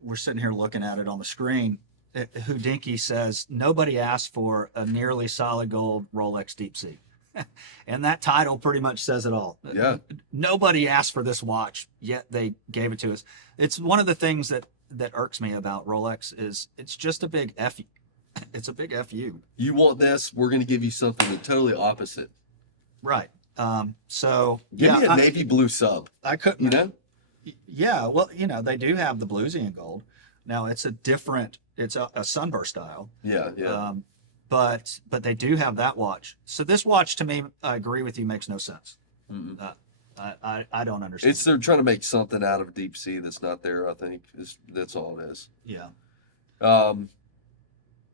we're sitting here looking at it on the screen. Houdinki says nobody asked for a nearly solid gold Rolex Deep Sea. And that title pretty much says it all. Yeah. Nobody asked for this watch, yet they gave it to us. It's one of the things that irks me about Rolex is it's just a big F. It's a big FU. You want this? We're going to give you something that's totally opposite. Right. So Give me a navy blue sub. I couldn't. Yeah. Well, they do have the bluesy in gold. Now it's a sunburst style. Yeah. Yeah. But they do have that watch. So this watch to me, I agree with you, makes no sense. I don't understand. They're trying to make something out of deep sea that's not there. I think that's all it is. Yeah.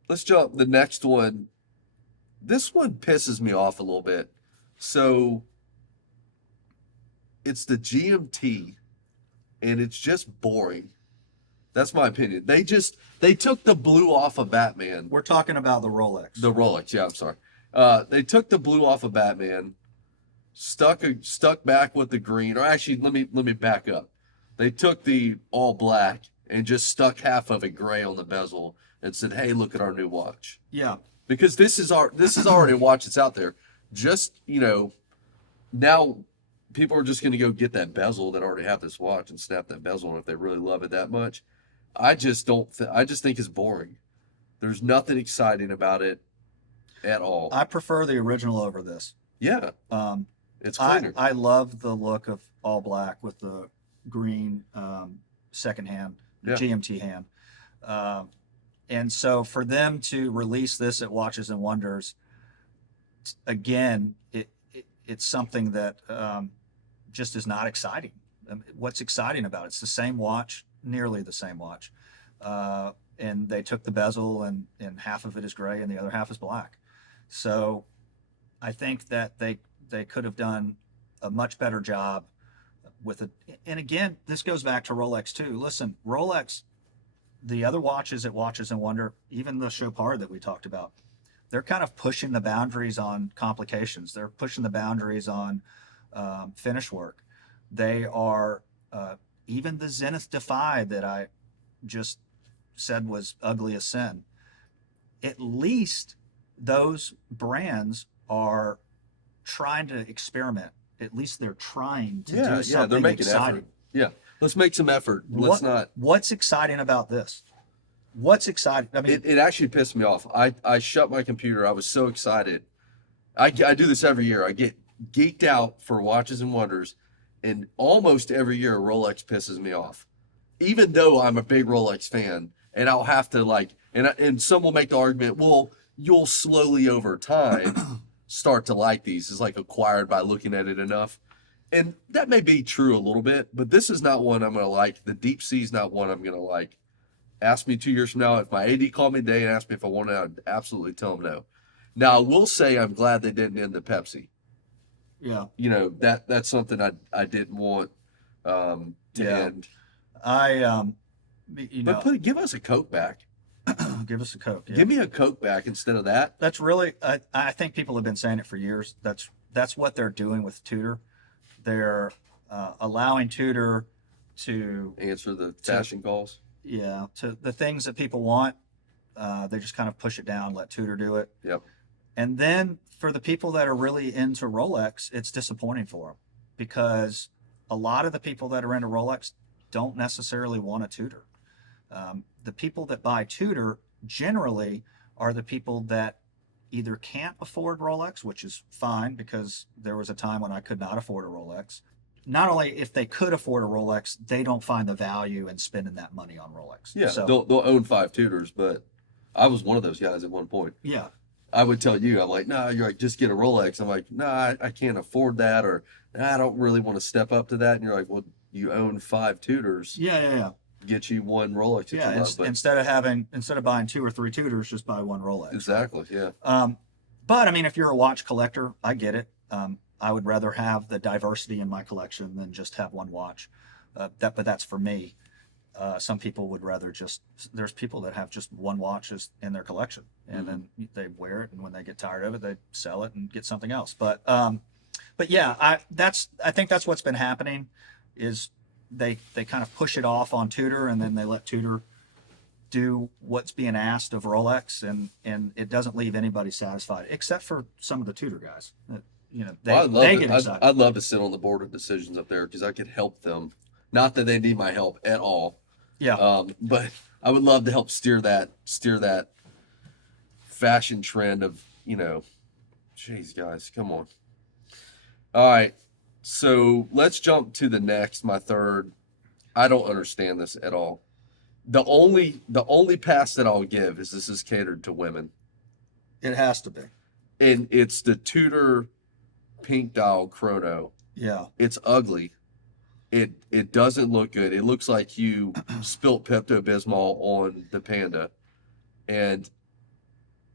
Let's jump the next one. This one pisses me off a little bit. So it's the GMT, and it's just boring. That's my opinion. They took the blue off of Batman. We're talking about the Rolex. The Rolex, yeah, I'm sorry. They took the blue off of Batman, stuck back with the green. Or actually, let me back up. They took the all black and just stuck half of it gray on the bezel and said, "Hey, look at our new watch." Yeah. Because this is already a watch that's out there. Just now people are just going to go get that bezel that already have this watch and snap that bezel on if they really love it that much. I just think it's boring. There's nothing exciting about it at all. I prefer the original over this. Yeah. It's cleaner. I love the look of all black with the green second hand, Yeah. GMT hand. And so for them to release this at Watches and Wonders, again, it's something that just is not exciting. What's exciting about it? It's the same watch, nearly the same watch. And they took the bezel and half of it is gray and the other half is black. So I think that they could have done a much better job with it. And again, this goes back to Rolex too. Listen, Rolex, the other watches at Watches and Wonder, even the Chopard that we talked about, they're kind of pushing the boundaries on complications. They're pushing the boundaries on finish work. They are even the Zenith Defy that I just said was ugly as sin, at least those brands are trying to experiment. At least they're trying to do something they're making exciting. effort. Yeah, let's make some effort. Let's not. What's exciting about this? What's exciting? I mean, It actually pissed me off. I shut my computer. I was so excited. I do this every year. I get geeked out for Watches and Wonders, and almost every year Rolex pisses me off, even though I'm a big Rolex fan. And I'll have to like, and some will make the argument, well, you'll slowly over time start to like these. It's like acquired by looking at it enough. And that may be true a little bit, but this is not one I'm going to like. The Deep Sea is not one I'm going to like. Ask me 2 years from now, if my AD called me today and asked me if I wanted it, I'd absolutely tell him no. Now, I will say I'm glad they didn't end the Pepsi. yeah, You know, that's something I didn't want to end. But give us a Coke back. Give us a Coke. Yeah. Give me a Coke back instead of that. That's really, I think people have been saying it for years. That's what they're doing with Tudor. They're allowing Tudor to Answer the fashion calls. Yeah, to the things that people want. They just kind of push it down, let Tudor do it. Yep. And then for the people that are really into Rolex, it's disappointing for them because a lot of the people that are into Rolex don't necessarily want a Tudor. The people that buy Tudor generally are the people that either can't afford Rolex, which is fine because there was a time when I could not afford a Rolex. Not only if they could afford a Rolex, they don't find the value in spending that money on Rolex. Yeah, so, they'll own 5 Tudors, but I was one of those guys at one point. Yeah. I would tell you, I'm like, no, you're like, just get a Rolex. I'm like, no, I can't afford that, or I don't really want to step up to that. And you're like, well, you own 5 Tudors. Yeah. Get you one Rolex. That you love, but instead of buying 2 or 3 Tudors, just buy one Rolex. exactly, yeah. But I mean, if you're a watch collector, I get it. I would rather have the diversity in my collection than just have one watch. But that's for me. Some people would rather there's people that have just one watch in their collection, and then they wear it, and when they get tired of it, they sell it and get something else. But yeah, I think that's what's been happening is they kind of push it off on Tudor, and then they let Tudor do what's being asked of Rolex, and it doesn't leave anybody satisfied except for some of the Tudor guys. They get excited. I'd love to sit on the board of decisions up there because I could help them. Not that they need my help at all. Yeah. But I would love to help steer that fashion trend of, geez, guys, come on. All right. So let's jump to the next, my third. I don't understand this at all. The only pass that I'll give is this is catered to women. It has to be. And it's the Tudor pink dial chrono. Yeah. It's ugly. It doesn't look good. It looks like you spilt Pepto-Bismol on the Panda. And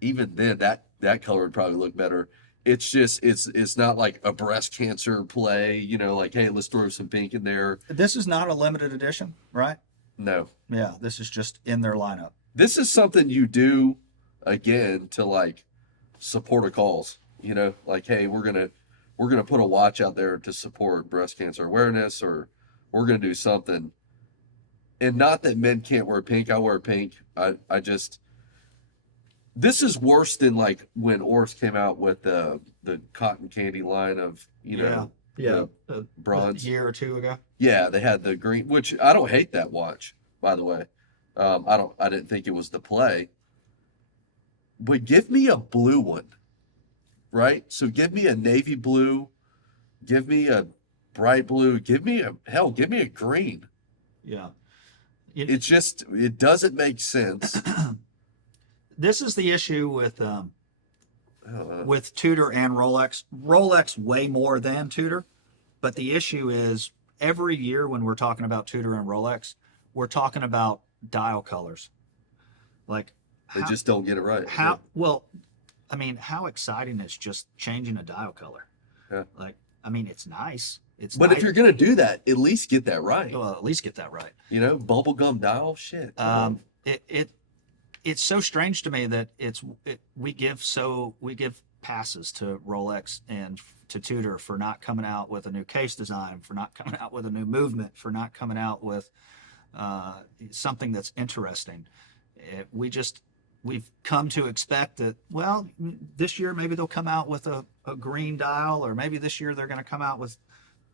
even then that color would probably look better. It's just it's not like a breast cancer play, like, hey, let's throw some pink in there. This is not a limited edition, right? No. Yeah, this is just in their lineup. This is something you do again to like support a cause, like, hey, we're gonna put a watch out there to support breast cancer awareness, or we're gonna do something. And not that men can't wear pink. I wear pink. I just, this is worse than like when Oris came out with the cotton candy line of bronze a year or two ago. Yeah, they had the green, which I don't hate that watch, by the way. I didn't think it was the play. But give me a blue one, right? So give me a navy blue, give me a bright blue, give me a green. Yeah. It doesn't make sense. This is the issue with Tudor and Rolex. Rolex way more than Tudor, but the issue is every year when we're talking about Tudor and Rolex, we're talking about dial colors. Like they just don't get it right. How exciting is just changing a dial color? Yeah. It's nice. But if you're gonna do that, at least get that right. Well, at least get that right. Bubblegum dial shit. It's so strange to me that we give passes to Rolex and to Tudor for not coming out with a new case design, for not coming out with a new movement, for not coming out with something that's interesting. We've come to expect that, well, this year maybe they'll come out with a green dial, or maybe this year they're going to come out with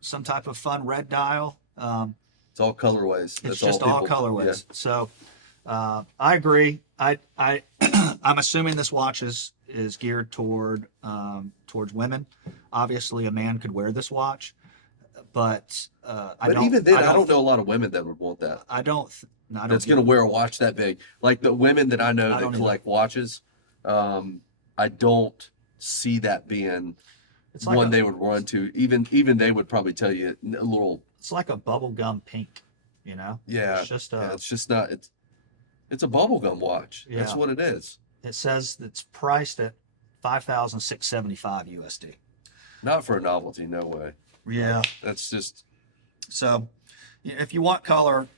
some type of fun red dial. It's all colorways. It's That's just all colorways. So I agree. I'm assuming this watch is geared towards women. Obviously, a man could wear this watch, but I don't know a lot of women that would want that. That's going to get wear a watch that big. Like the women that I know that collect watches, I don't see that being It's like one a- they would run to. Even they would probably tell you a little. It's like a bubblegum pink, you know? Yeah, It's just it's just not. It's a bubblegum watch. That's Yeah. what it is. It says it's priced at $5,675 USD. Not for a novelty, no way. Yeah. That's just. So if you want color,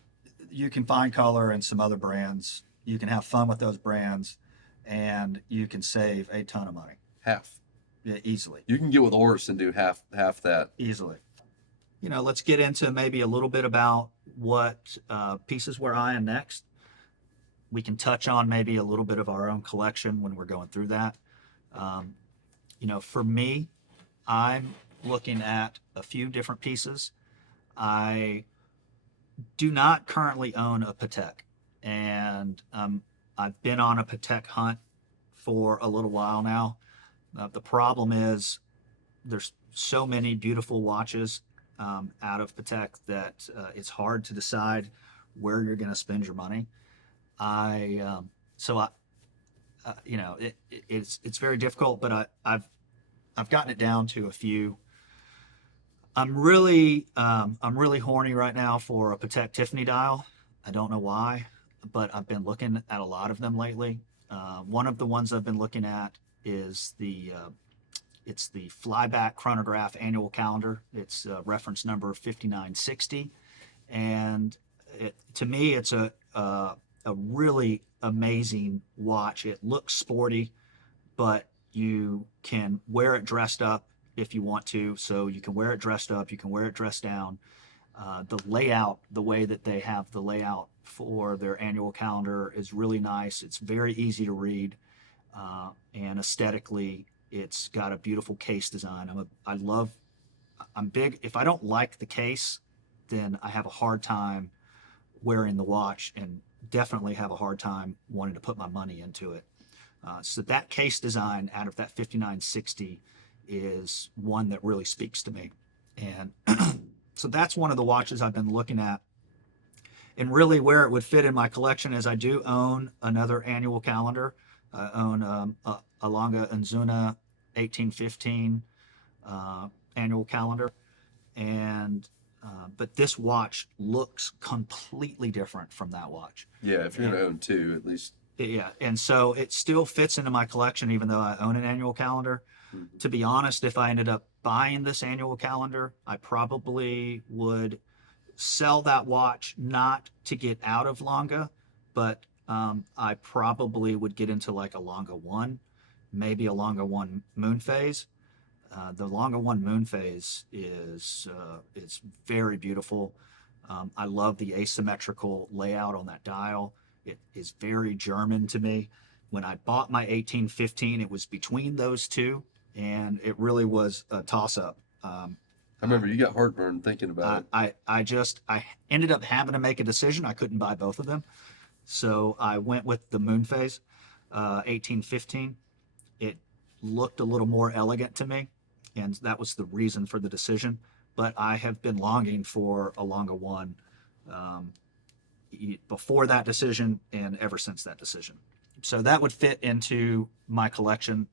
you can find color in some other brands. You can have fun with those brands, and you can save a ton of money. Half. Yeah, easily. You can get with Oris and do half that. Easily. Let's get into maybe a little bit about what pieces we're eyeing next. We can touch on maybe a little bit of our own collection when we're going through that. For me, I'm looking at a few different pieces. I do not currently own a Patek, and I've been on a Patek hunt for a little while now. The problem is there's so many beautiful watches out of Patek that it's hard to decide where you're going to spend your money. It's very difficult, but I've gotten it down to a few. I'm really horny right now for a Patek Tiffany dial. I don't know why, but I've been looking at a lot of them lately. One of the ones I've been looking at is it's the Flyback Chronograph Annual Calendar. It's reference number 5960, and to me, it's a really amazing watch. It looks sporty, but you can wear it dressed up if you want to. So you can wear it dressed up, you can wear it dressed down. The layout, the way that they have the layout for their annual calendar is really nice. It's very easy to read, and aesthetically, it's got a beautiful case design. I'm big. If I don't like the case, then I have a hard time wearing the watch, and definitely have a hard time wanting to put my money into it. So that case design out of that 5960 is one that really speaks to me. And so that's one of the watches I've been looking at. And really where it would fit in my collection is I do own another annual calendar. I own a Longa Enzuna 1815 annual calendar. And but this watch looks completely different from that watch. Yeah, if you're going to own two, at least. Yeah, and so it still fits into my collection even though I own an annual calendar. Mm-hmm. To be honest, if I ended up buying this annual calendar, I probably would sell that watch not to get out of Longa, but I probably would get into like a Longa 1, maybe a Longa 1 moon phase. The Longa 1 moon phase is it's very beautiful. I love the asymmetrical layout on that dial. It is very German to me. When I bought my 1815, it was between those two, and it really was a toss-up. I remember you got heartburn thinking about it. I ended up having to make a decision. I couldn't buy both of them, so I went with the moon phase 1815. It looked a little more elegant to me, and that was the reason for the decision. But I have been longing for a Longa 1 before that decision and ever since that decision. So that would fit into my collection,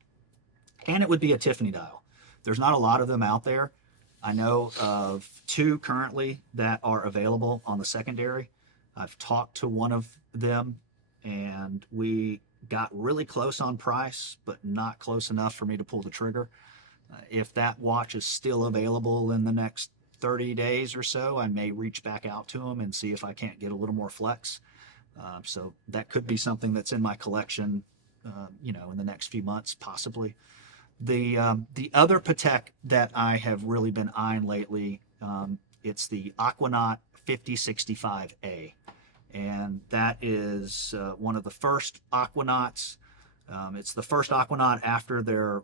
and it would be a Tiffany dial. There's not a lot of them out there. I know of two currently that are available on the secondary. I've talked to one of them, and we got really close on price, but not close enough for me to pull the trigger. If that watch is still available in the next 30 days or so, I may reach back out to them and see if I can't get a little more flex. So that could be something that's in my collection, in the next few months, possibly. The other Patek that I have really been eyeing lately, it's the Aquanaut 5065A, and that is one of the first Aquanauts. It's the first Aquanaut after their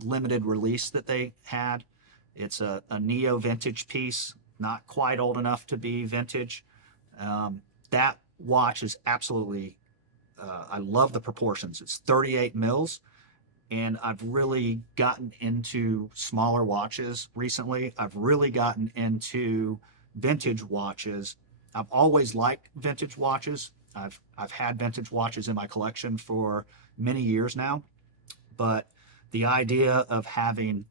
limited release that they had. It's a neo vintage piece, not quite old enough to be vintage. That watch is absolutely, I love the proportions. It's 38 mils, and I've really gotten into smaller watches recently. I've really gotten into vintage watches. I've always liked vintage watches. I've had vintage watches in my collection for many years now, but the idea of having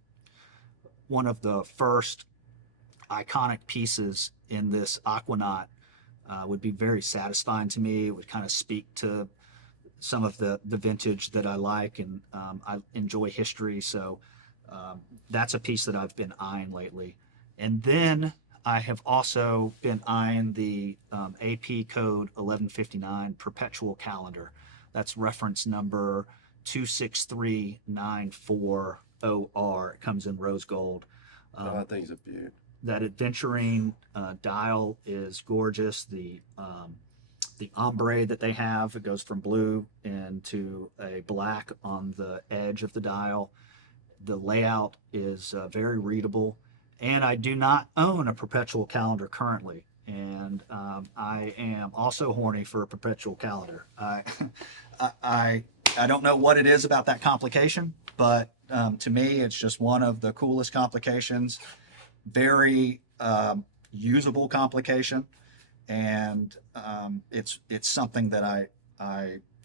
one of the first iconic pieces in this Aquanaut would be very satisfying to me. It would kind of speak to some of the vintage that I like, and I enjoy history. So that's a piece that I've been eyeing lately. And then I have also been eyeing the AP code 1159 perpetual calendar. That's reference number 26394OR. It comes in rose gold. That thing's a beaut. That adventuring dial is gorgeous. The ombre that they have, it goes from blue into a black on the edge of the dial. The layout is very readable, and I do not own a perpetual calendar currently, and I am also horny for a perpetual calendar. I don't know what it is about that complication, but to me it's just one of the coolest complications. Very usable complication, and it's something that I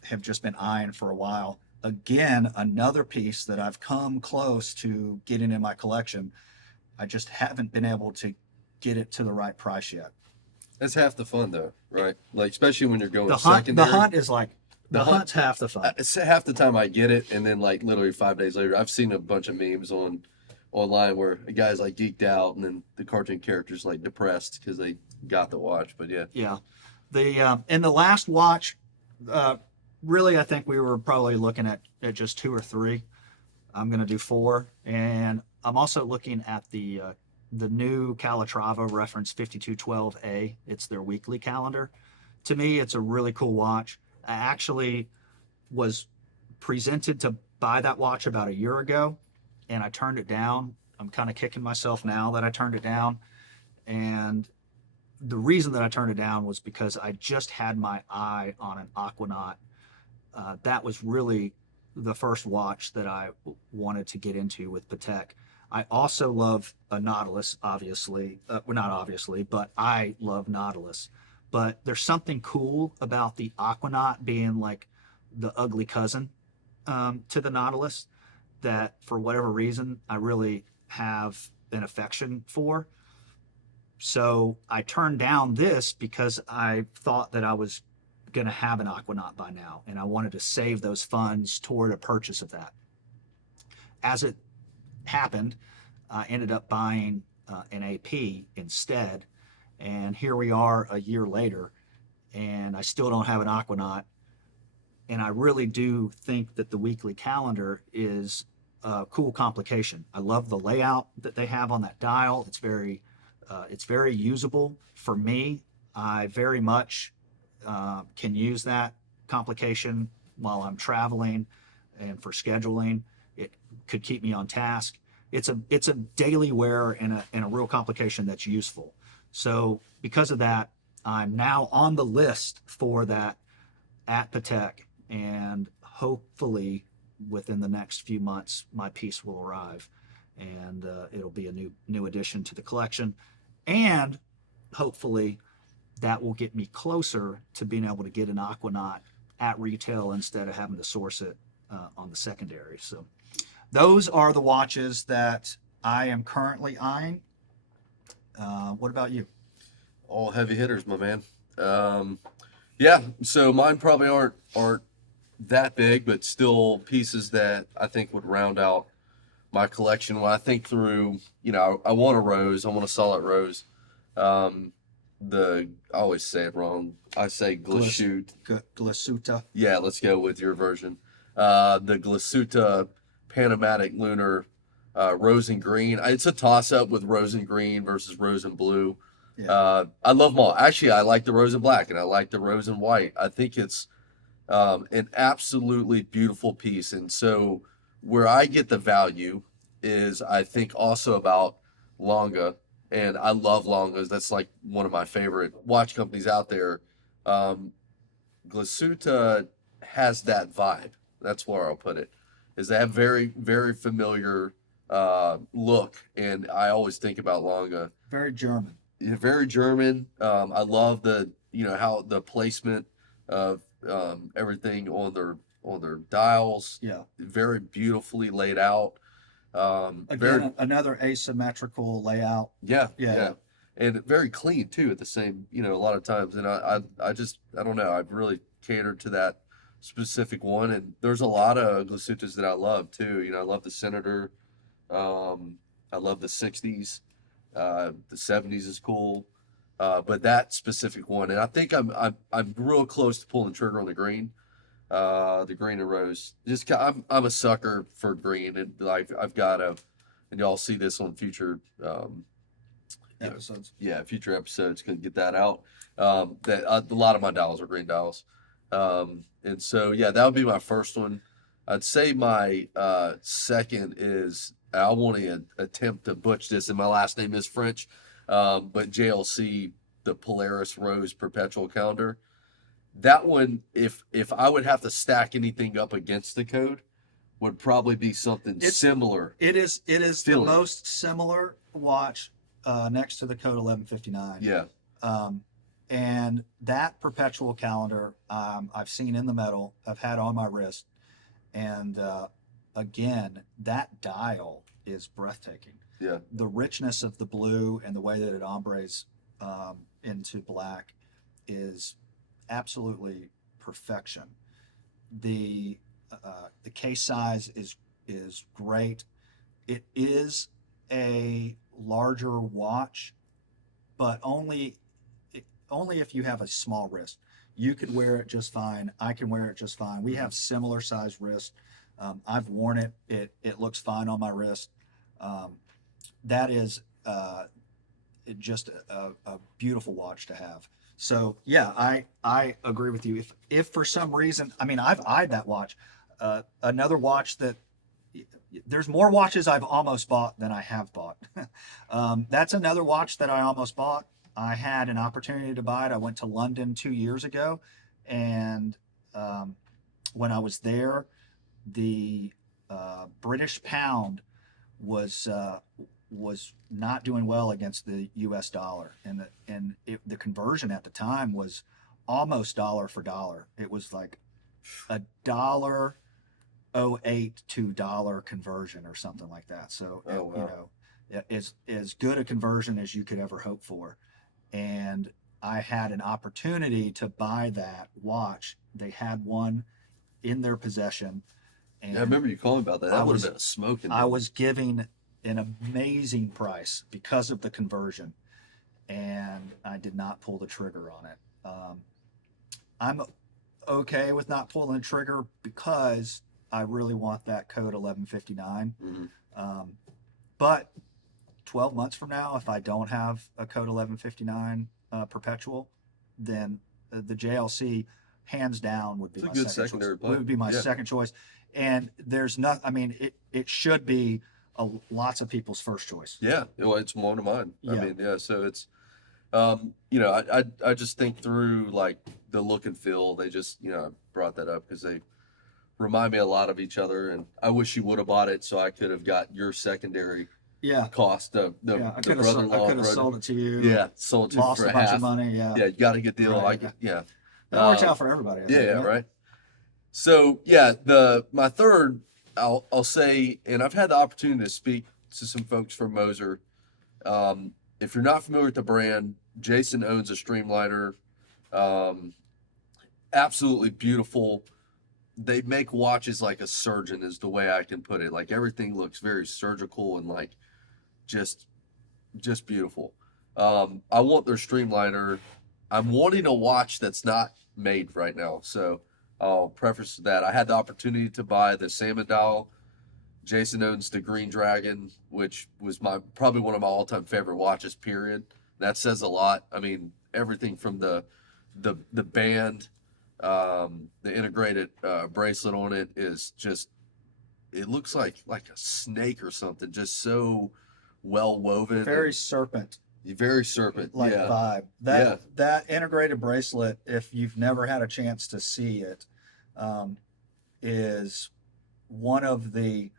have just been eyeing for a while. Again, another piece that I've come close to getting in my collection. I just haven't been able to get it to the right price yet. That's half the fun, though, right? Like, especially when you're going The hunt, secondary. the hunt is like the hunt's half the fun. It's half the time I get it, and then like literally 5 days later, I've seen a bunch of memes online where a guy's like geeked out, and then the cartoon character's like depressed because they got the watch. But yeah, Yeah, the in the last watch, really, I think we were probably looking at just 2 or 3. I'm gonna do 4, and I'm also looking at the new Calatrava reference 5212A. It's their weekly calendar. To me, it's a really cool watch. I actually was presented to buy that watch about a year ago, and I turned it down. I'm kind of kicking myself now that I turned it down. And the reason that I turned it down was because I just had my eye on an Aquanaut. That was really the first watch that I wanted to get into with Patek. I also love a Nautilus, obviously. Well, not obviously, but I love Nautilus. But there's something cool about the Aquanaut being like the ugly cousin to the Nautilus that, for whatever reason, I really have an affection for. So I turned down this because I thought that I was going to have an Aquanaut by now, and I wanted to save those funds toward a purchase of that. As it happened, I ended up buying an AP instead, and here we are a year later, and I still don't have an Aquanaut. And I really do think that the weekly calendar is a cool complication. I love the layout that they have on that dial. It's very usable for me. I very much can use that complication while I'm traveling and for scheduling. It could keep me on task. It's a daily wear and a real complication that's useful. So because of that, I'm now on the list for that at Patek, and hopefully within the next few months my piece will arrive, and it'll be a new addition to the collection, and hopefully that will get me closer to being able to get an Aquanaut at retail instead of having to source it on the secondary. So those are the watches that I am currently eyeing. What about you? all heavy hitters, my man. Yeah, so mine probably aren't that big, but still pieces that I think would round out my collection. When I think through, I want a rose. I want a solid rose. I always say it wrong. I say glashute. Glasuta. Yeah, let's go with your version. The Glasuta Panamatic Lunar rose and green. It's a toss up with rose and green versus rose and blue. Yeah. I love them all. Actually, I like the rose and black and I like the rose and white. I think it's an absolutely beautiful piece. And so where I get the value is I think also about Longa, and I love Longas. That's like one of my favorite watch companies out there. Um, Glasuta has that vibe. That's where I'll put it. Is they have very, very familiar look, and I always think about Longa. Very German. Yeah, very German. I love the how the placement of everything on their dials. Yeah. Very beautifully laid out. Again, another asymmetrical layout. Yeah, Yeah. yeah, and very clean too at the same, a lot of times. And I just, I don't know, I've really catered to that specific one. And there's a lot of Glasutas that I love too. I love the Senator. I love the 60s. The 70s is cool. But that specific one, and I think I'm real close to pulling the trigger on the green and rose. I'm a sucker for green, and like I've got and y'all see this on future Episodes. future episodes. Gonna get that out. That a lot of my dials are green dials, and so yeah, that would be my first one. I'd say my second is, I want to attempt to butch this, and my last name is French, but JLC, the Polaris Rose Perpetual Calendar. That one, if I would have to stack anything up against the code, would probably be something similar. It is feeling. The most similar watch next to the code 1159. Yeah. And that Perpetual Calendar I've seen in the metal, I've had on my wrist, and again, that dial is breathtaking. Yeah. The richness of the blue and the way that it ombres into black is absolutely perfection. The case size is great. It is a larger watch, but only if you have a small wrist. You could wear it just fine. I can wear it just fine. We have similar size wrists. I've worn it. It looks fine on my wrist. That is just a beautiful watch to have. So yeah, I agree with you. If for some reason, I mean, I've eyed that watch. Another watch that, there's more watches I've almost bought than I have bought. That's another watch that I almost bought. I had an opportunity to buy it. I went to London 2 years ago, and when I was there, the British pound was not doing well against the U.S. dollar, and the conversion at the time was almost dollar for dollar. It was like $1.08 to dollar conversion or something like that. So as good a conversion as you could ever hope for. And I had an opportunity to buy that watch. They had one in their possession. And I remember you calling about that. That would have been a smoking. I was giving an amazing price because of the conversion, and I did not pull the trigger on it. I'm okay with not pulling the trigger because I really want that code 1159. Mm-hmm. But 12 months from now, if I don't have a code 1159 perpetual, then the JLC hands down would be my second choice. Would be my second choice. And there's not, I mean, it should be lots of people's first choice. Yeah, well, it's one of mine. Yeah. I mean, yeah. So it's, I just think through like the look and feel. They just, brought that up because they remind me a lot of each other. And I wish you would have bought it so I could have got your secondary cost of the I could have sold it to you. Yeah, sold it to you lost for a bunch half. of money. Yeah. Yeah, you got a good deal. Right. Yeah. That works out for everybody. I think, Right. So yeah, my third, I'll say, and I've had the opportunity to speak to some folks from Moser. If you're not familiar with the brand, Jason owns a Streamliner. Absolutely beautiful. They make watches like a surgeon is the way I can put it. Like everything looks very surgical and like just beautiful. I want their Streamliner. I'm wanting a watch that's not made right now. So I'll preface that. I had the opportunity to buy the Salmon Dial Jason owns the Green Dragon, which was probably one of my all-time favorite watches, period. That says a lot. I mean, everything from the band, the integrated bracelet on it is just, it looks like a snake or something, just so well woven. Very serpent. Very serpent, like yeah. vibe. That integrated bracelet, if you've never had a chance to see it, is one of the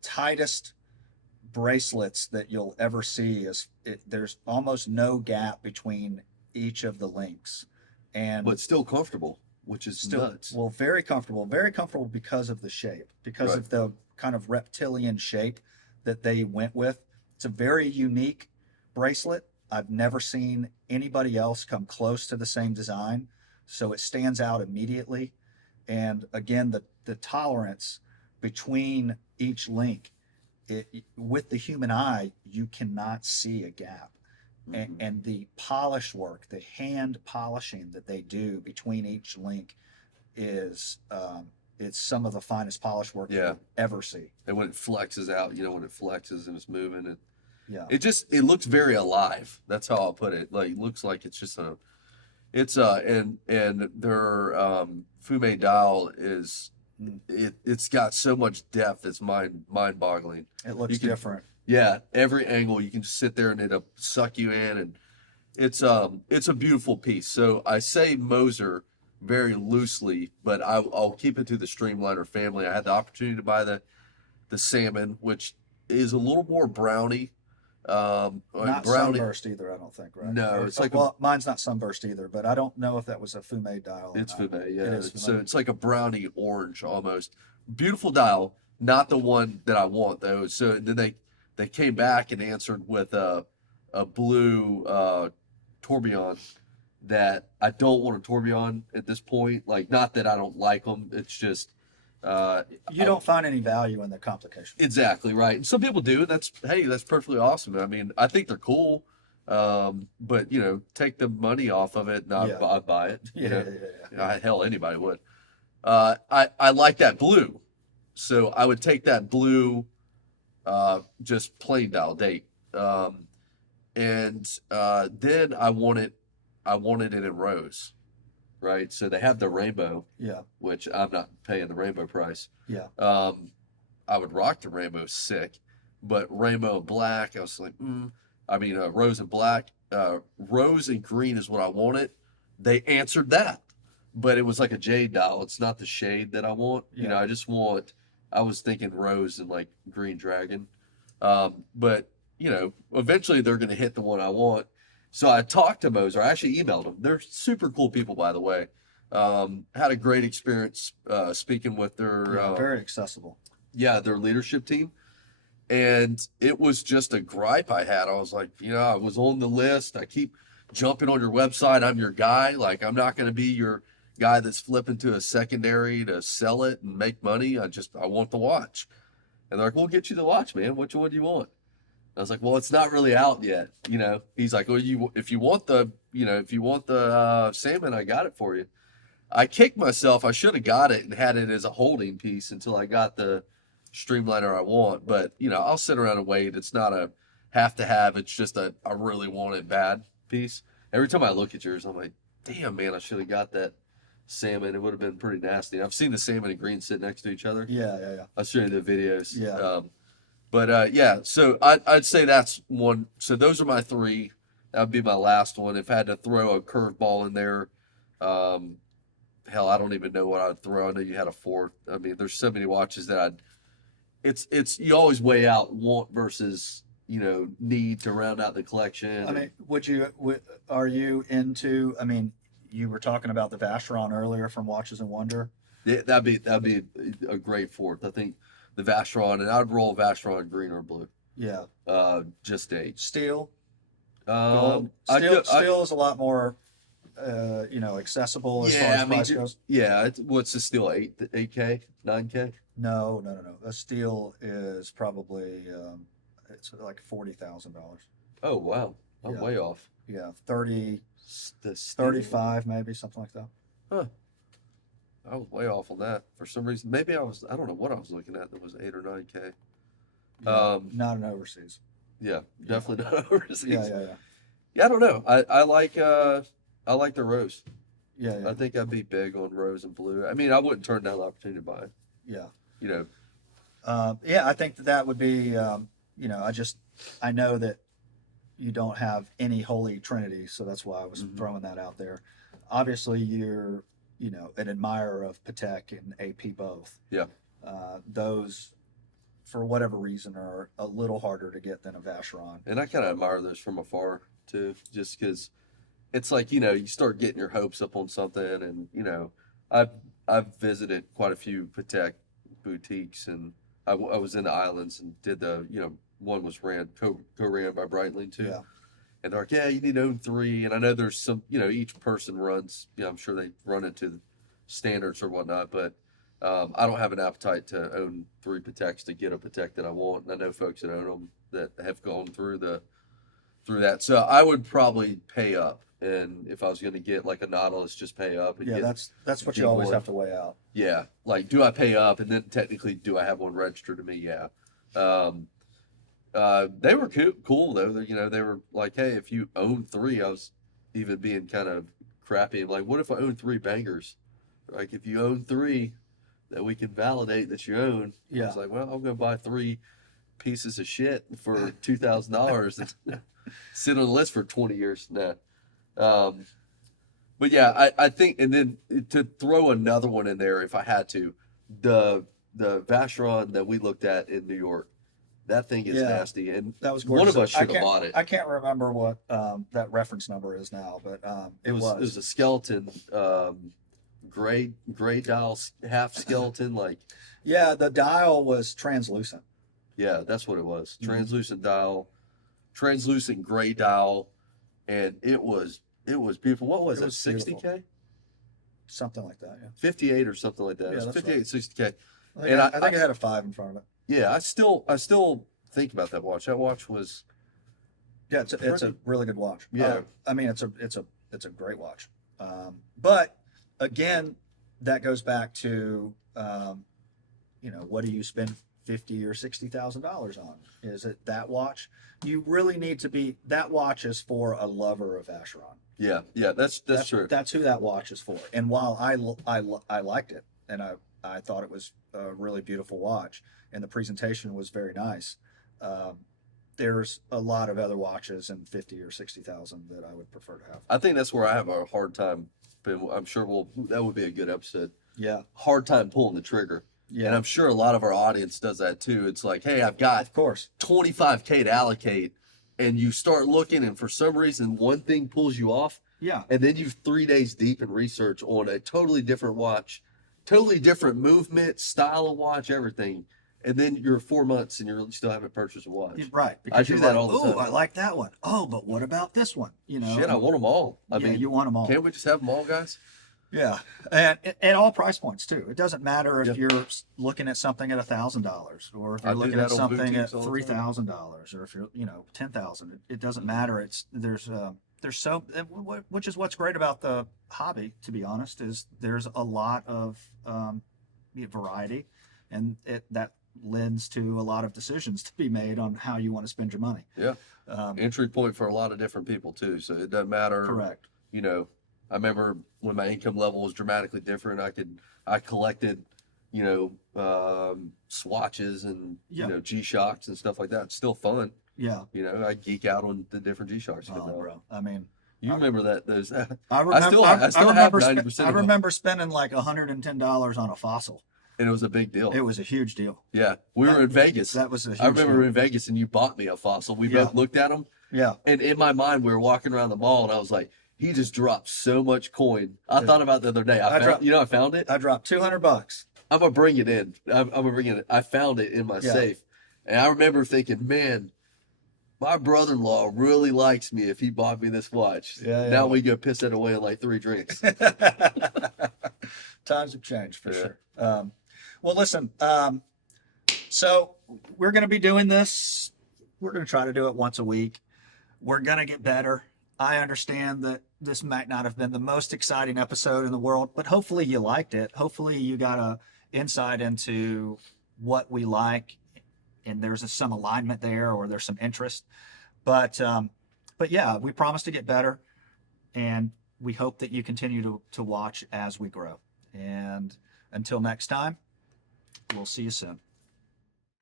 tightest bracelets that you'll ever see. There's almost no gap between each of the links, and but still comfortable, which is still nuts. well, very comfortable because of the shape, because Right. of the kind of reptilian shape that they went with. It's a very unique bracelet. I've never seen anybody else come close to the same design, so it stands out immediately. And again, the tolerance between each link, with the human eye, you cannot see a gap. And the polish work, the hand polishing that they do between each link is it's some of the finest polish work you'll ever see. And when it flexes out, when it flexes and it's moving, it looks very alive. That's how I'll put it. Like, it looks like it's just and their Fume dial is, it's got so much depth. It's mind-boggling. It looks different. Yeah, every angle you can just sit there and it'll suck you in, and it's a beautiful piece. So I say Moser very loosely, but I'll keep it to the Streamliner family. I had the opportunity to buy the salmon, which is a little more browny. Not sunburst either, I don't think, right? No, it's like mine's not sunburst either, but I don't know if that was a Fume dial. It's Fume, yeah. It is Fume. So it's like a browny orange almost. Beautiful dial, not the one that I want though. So then they came back and answered with a blue tourbillon that I don't want a tourbillon at this point. Like, not that I don't like them, it's just you don't find any value in the complication. Exactly right. And some people do, and that's perfectly awesome. I mean, I think they're cool. But take the money off of it and I'd buy it. Yeah. Hell, anybody would. I like that blue. So I would take that blue, just plain dial date. And then I wanted it in rose. Right, so they have the rainbow, which I'm not paying the rainbow price. I would rock the rainbow sick, but rainbow and black, I was like, rose and black, rose and green is what I wanted. They answered that, but it was like a jade dial. It's not the shade that I want. I was thinking rose and like green dragon, but eventually they're gonna hit the one I want. So I talked to Moser. I actually emailed them. They're super cool people, by the way. Had a great experience speaking with their very accessible. Yeah, their leadership team. And it was just a gripe I had. I was like, I was on the list. I keep jumping on your website. I'm your guy. Like, I'm not going to be your guy that's flipping to a secondary to sell it and make money. I want the watch. And they're like, we'll get you the watch, man. Which one do you want? I was like, well, it's not really out yet. He's like, well, if you want the salmon, I got it for you. I kicked myself. I should have got it and had it as a holding piece until I got the Streamliner I want. But, I'll sit around and wait. It's not a have to have. It's just I really want it bad piece. Every time I look at yours, I'm like, damn, man, I should have got that salmon. It would have been pretty nasty. I've seen the salmon and green sit next to each other. Yeah. I'll show you the videos. Yeah. So I'd say that's one. So those are my three. That would be my last one. If I had to throw a curveball in there, hell, I don't even know what I'd throw. I know you had a fourth. I mean, there's so many watches that it's you always weigh out want versus need to round out the collection. I mean, are you into? I mean, you were talking about the Vacheron earlier from Watches and Wonder. Yeah, that'd be a great fourth. I think. The Vacheron, and I'd roll Vacheron green or blue. Yeah. Just eight. Steel. Gold. Steel is a lot more, accessible as far as price goes. Yeah. What's the steel? 8K, 9K? No. A steel is probably it's like $40,000. Oh wow, I'm way off. Yeah, 35 maybe, something like that. Huh. I was way off on that for some reason. Maybe I don't know what I was looking at that was 8 or 9K. Yeah, not an overseas. Yeah, definitely not overseas. Yeah. Yeah, I don't know. I like the rose. Yeah. I think I'd be big on rose and blue. I mean, I wouldn't turn down the opportunity to buy it. Yeah. You know. Yeah, I think that would be, I know that you don't have any holy trinity, so that's why I was throwing that out there. Obviously, you're, an admirer of Patek and AP both. Yeah. Those, for whatever reason, are a little harder to get than a Vacheron. And I kind of admire those from afar too, just because it's like, you start getting your hopes up on something, and I've visited quite a few Patek boutiques, and I was in the islands and did the, one was co-ran by Breitling too. Yeah. And they're like, yeah, you need to own 3. And I know there's some, each person runs, I'm sure they run into standards or whatnot, but I don't have an appetite to own 3 Pateks to get a Patek that I want. And I know folks that own them that have gone through that. So I would probably pay up. And if I was going to get like a Nautilus, just pay up. And that's what you always have to weigh out. Yeah. Like, do I pay up? And then technically, do I have one registered to me? Yeah. They were cool though. They were like, hey, if you own 3, I was even being kind of crappy. Like, what if I own 3 bangers? Like, if you own 3 that we can validate that you own. Yeah. I was like, well, I'm going to buy 3 pieces of shit for $2,000 and sit on the list for 20 years. Nah. But yeah, I think, and then to throw another one in there if I had to, the Vacheron that we looked at in New York, that thing is nasty, and that was gorgeous. One of us should have bought it. I can't remember what that reference number is now, but it was a skeleton, gray dial, half skeleton, like. Yeah, the dial was translucent. Yeah, that's what it was. Translucent dial, translucent gray dial, and it was beautiful. What was it? 60K? Something like that, yeah. 58 or something like that. Yeah, it was 58, right. 60K. I think it had a 5 in front of it. Yeah, I still think about that watch. That watch was. Yeah, it's a really good watch. Yeah, I mean it's a great watch. But again, that goes back to what do you spend $50,000 or $60,000 on? Is it that watch? You really need to be. That watch is for a lover of Vacheron. Yeah, that's true. That's who that watch is for. And while I liked it, and I thought it was a really beautiful watch, and the presentation was very nice. There's a lot of other watches in 50 or 60,000 that I would prefer to have. I think that's where I have a hard time. But I'm sure that would be a good episode. Yeah, hard time pulling the trigger. Yeah, and I'm sure a lot of our audience does that too. It's like, hey, I've got of course $25K to allocate, and you start looking, and for some reason one thing pulls you off. Yeah, and then you've 3 days deep in research on a totally different watch, totally different movement, style of watch, everything. And then you're 4 months and you still haven't purchased a watch. Right. I do that all the time. Oh, I like that one. Oh, but what about this one? Shit, I want them all. I mean, you want them all. Can't we just have them all, guys? Yeah, and at all price points too. It doesn't matter if you're looking at something at $1,000, or if you're looking at something at $3,000, or if you're $10,000. It doesn't matter. There's so, which is what's great about the hobby. To be honest, is there's a lot of variety, and that lends to a lot of decisions to be made on how you want to spend your money. Yeah, entry point for a lot of different people too. So it doesn't matter. Correct. I remember when my income level was dramatically different. I collected, swatches and G-Shocks and stuff like that. It's still fun. Yeah. I geek out on the different G-Shocks. Oh, bro. I mean, you remember that those? I still have 90%. I remember spending like $110 on a Fossil. And it was a big deal. It was a huge deal. Yeah, we were in Vegas. That was a huge I remember deal. in Vegas, and you bought me a Fossil. We both looked at them. Yeah. And in my mind, we were walking around the mall, and I was like, he just dropped so much coin. I thought about it the other day. I found it. I dropped $200. I'm gonna bring it in. I'm gonna bring it in. I found it in my safe, and I remember thinking, man, my brother-in-law really likes me if he bought me this watch. Yeah. Now we go piss it away in like 3 drinks. Times have changed for sure. Well, listen. So we're going to be doing this. We're going to try to do it once a week. We're going to get better. I understand that this might not have been the most exciting episode in the world, but hopefully you liked it. Hopefully you got a insight into what we like, and there's some alignment there, or there's some interest. But yeah, we promise to get better, and we hope that you continue to watch as we grow. And until next time, we'll see you soon.